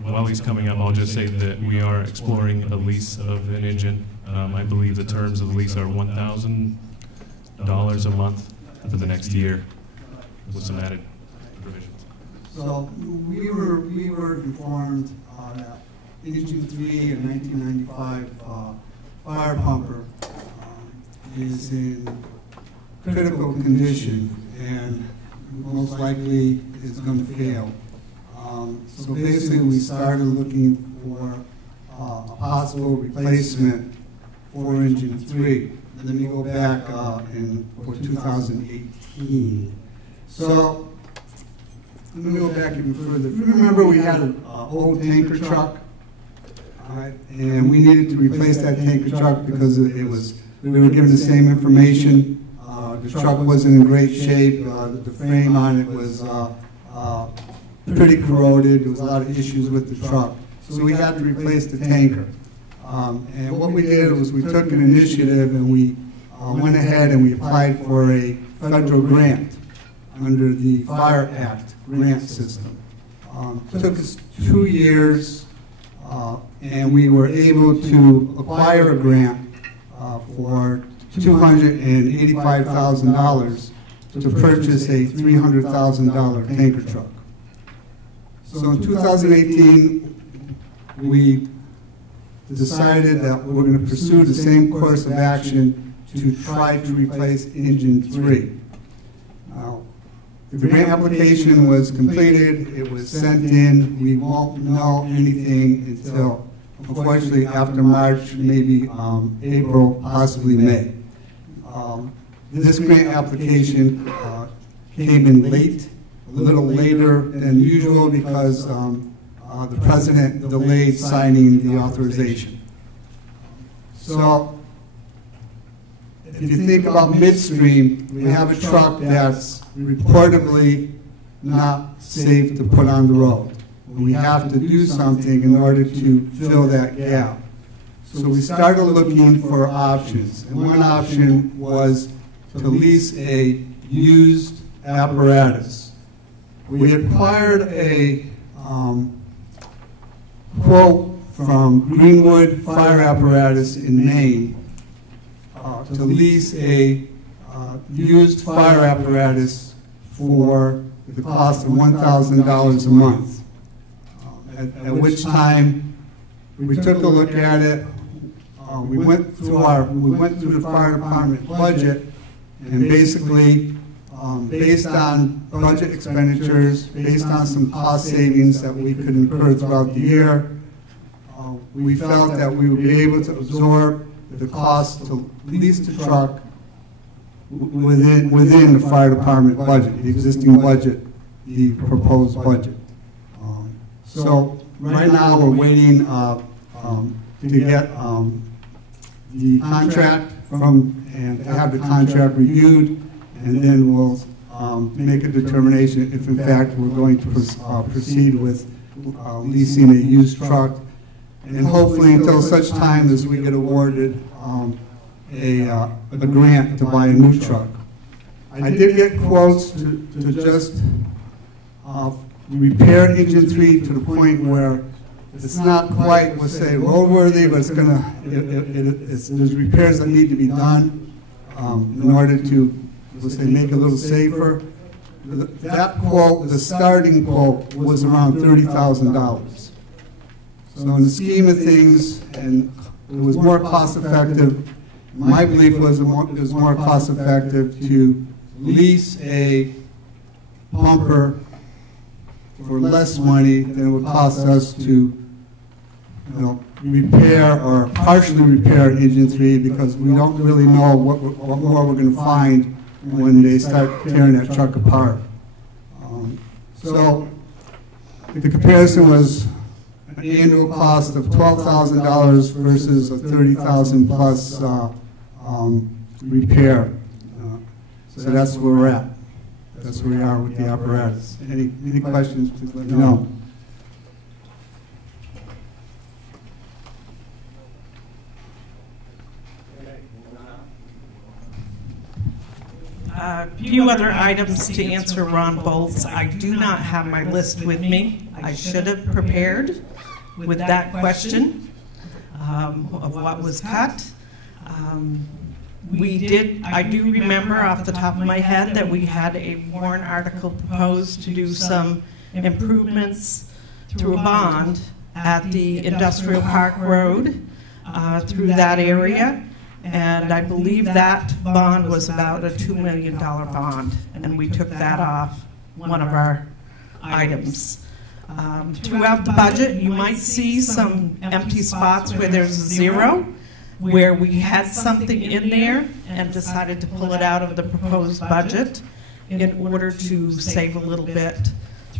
While he's coming up, I'll just say that we are exploring a lease of an engine. I believe the terms of the lease are $1,000 a month for the next year with some added provisions. So we were informed that Engine 3, a 1995 fire pumper, is in critical condition and most likely is going to fail. So basically we started looking for a possible replacement for Engine 3. Let me go back for 2018. So let me go back even further. If you remember, we had an old tanker truck, right? And we needed to replace that tanker truck because we were given the same information. The truck wasn't in great shape. The frame on it was pretty corroded. There was a lot of issues with the truck. So we had to replace the tanker. And what we did was we took an initiative and we went ahead and we applied for a federal grant under the Fire Act grant system. It took us 2 years and we were able to acquire a grant for $285,000 to purchase a $300,000 tanker truck. So in 2018, we decided that we're going to pursue the same course of action to try to replace Engine 3. Now, the grant application was completed, it was sent in, we won't know anything until, unfortunately, after March, maybe April, possibly May. This grant application came in late, a little later than usual because the President delayed signing the authorization. So if you think about midstream, we have a truck that's reportedly not safe to put on the road. We have to do something in order to fill that gap. So we started looking for options. And one option was to lease a used apparatus. We acquired a quote from Greenwood Fire Apparatus in Maine to lease a used fire apparatus for the cost of $1,000 a month. At which time we took a look at it. We went through the fire department budget, and basically, based on budget expenditures, based on some cost savings that we could incur throughout the year, we felt that we would be able to absorb the cost to lease the truck within the fire department budget, the existing budget, the proposed budget. So right now we're waiting to get the contract and have the contract reviewed, and then we'll make a determination if in fact we're going to proceed with leasing a used truck, and hopefully until such time as we get awarded a grant to buy a new truck. I did get quotes to just repair engine 3 to the point where it's not quite, let's say, roadworthy, but it's gonna, there's repairs that need to be done in order to, let's say, make it a little safer. That quote, the starting quote, was around $30,000. So in the scheme of things, and it was more cost effective, my belief was it was more cost effective to lease a pumper for less money than it would cost us to, repair or partially repair engine 3, because we don't really know what more we're going to find when they start tearing that truck apart. So the comparison was an annual cost of $12,000 versus a $30,000 plus repair. So that's where we're at. That's where we are with the apparatus. Any questions, please let me know. A few other items to answer Ron Bolt's. I do not have my list with me. I should have prepared with that question of what was cut. I do remember off the top of my head that we had a warrant article proposed to do some improvements through a bond at the Industrial Park Road through that area. And I believe that bond was about a $2 million bond, and we took that off one of our items. Throughout the budget, you might see some empty spots where there's a zero, where we had something in there and decided to pull it out of the proposed budget in order to save a little bit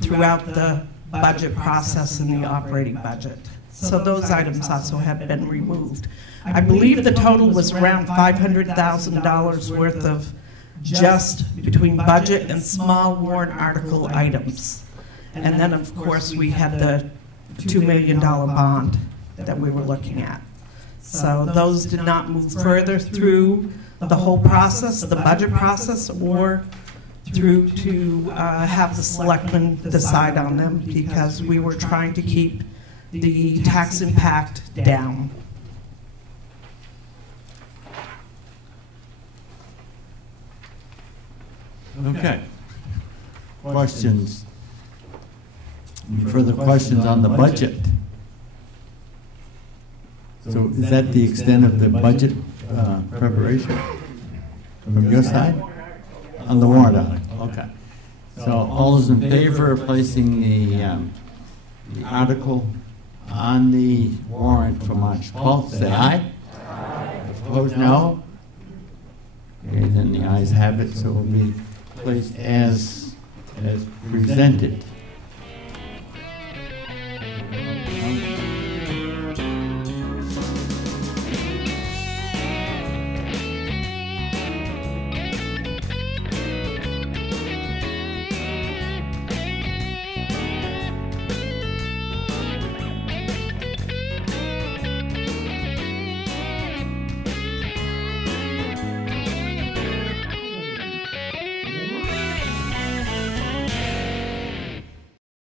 throughout the budget process and the operating budget. So those items also have been removed. I believe the total was around $500,000 worth of just between budget and small warrant article items. And then, of course, we had the $2 million bond that we were looking at. So those did not move further through the whole process, the budget process, or through to have the selectmen decide on them, because we were trying to keep the tax impact down. Okay. Questions? Any further questions on the budget? So is that the extent of the budget preparation from your side? On the warrant article, okay. So all those in favor of placing the article on the warrant for March 12th, say aye. Aye. Opposed, no? Okay, then the ayes have it, so it will be placed as presented.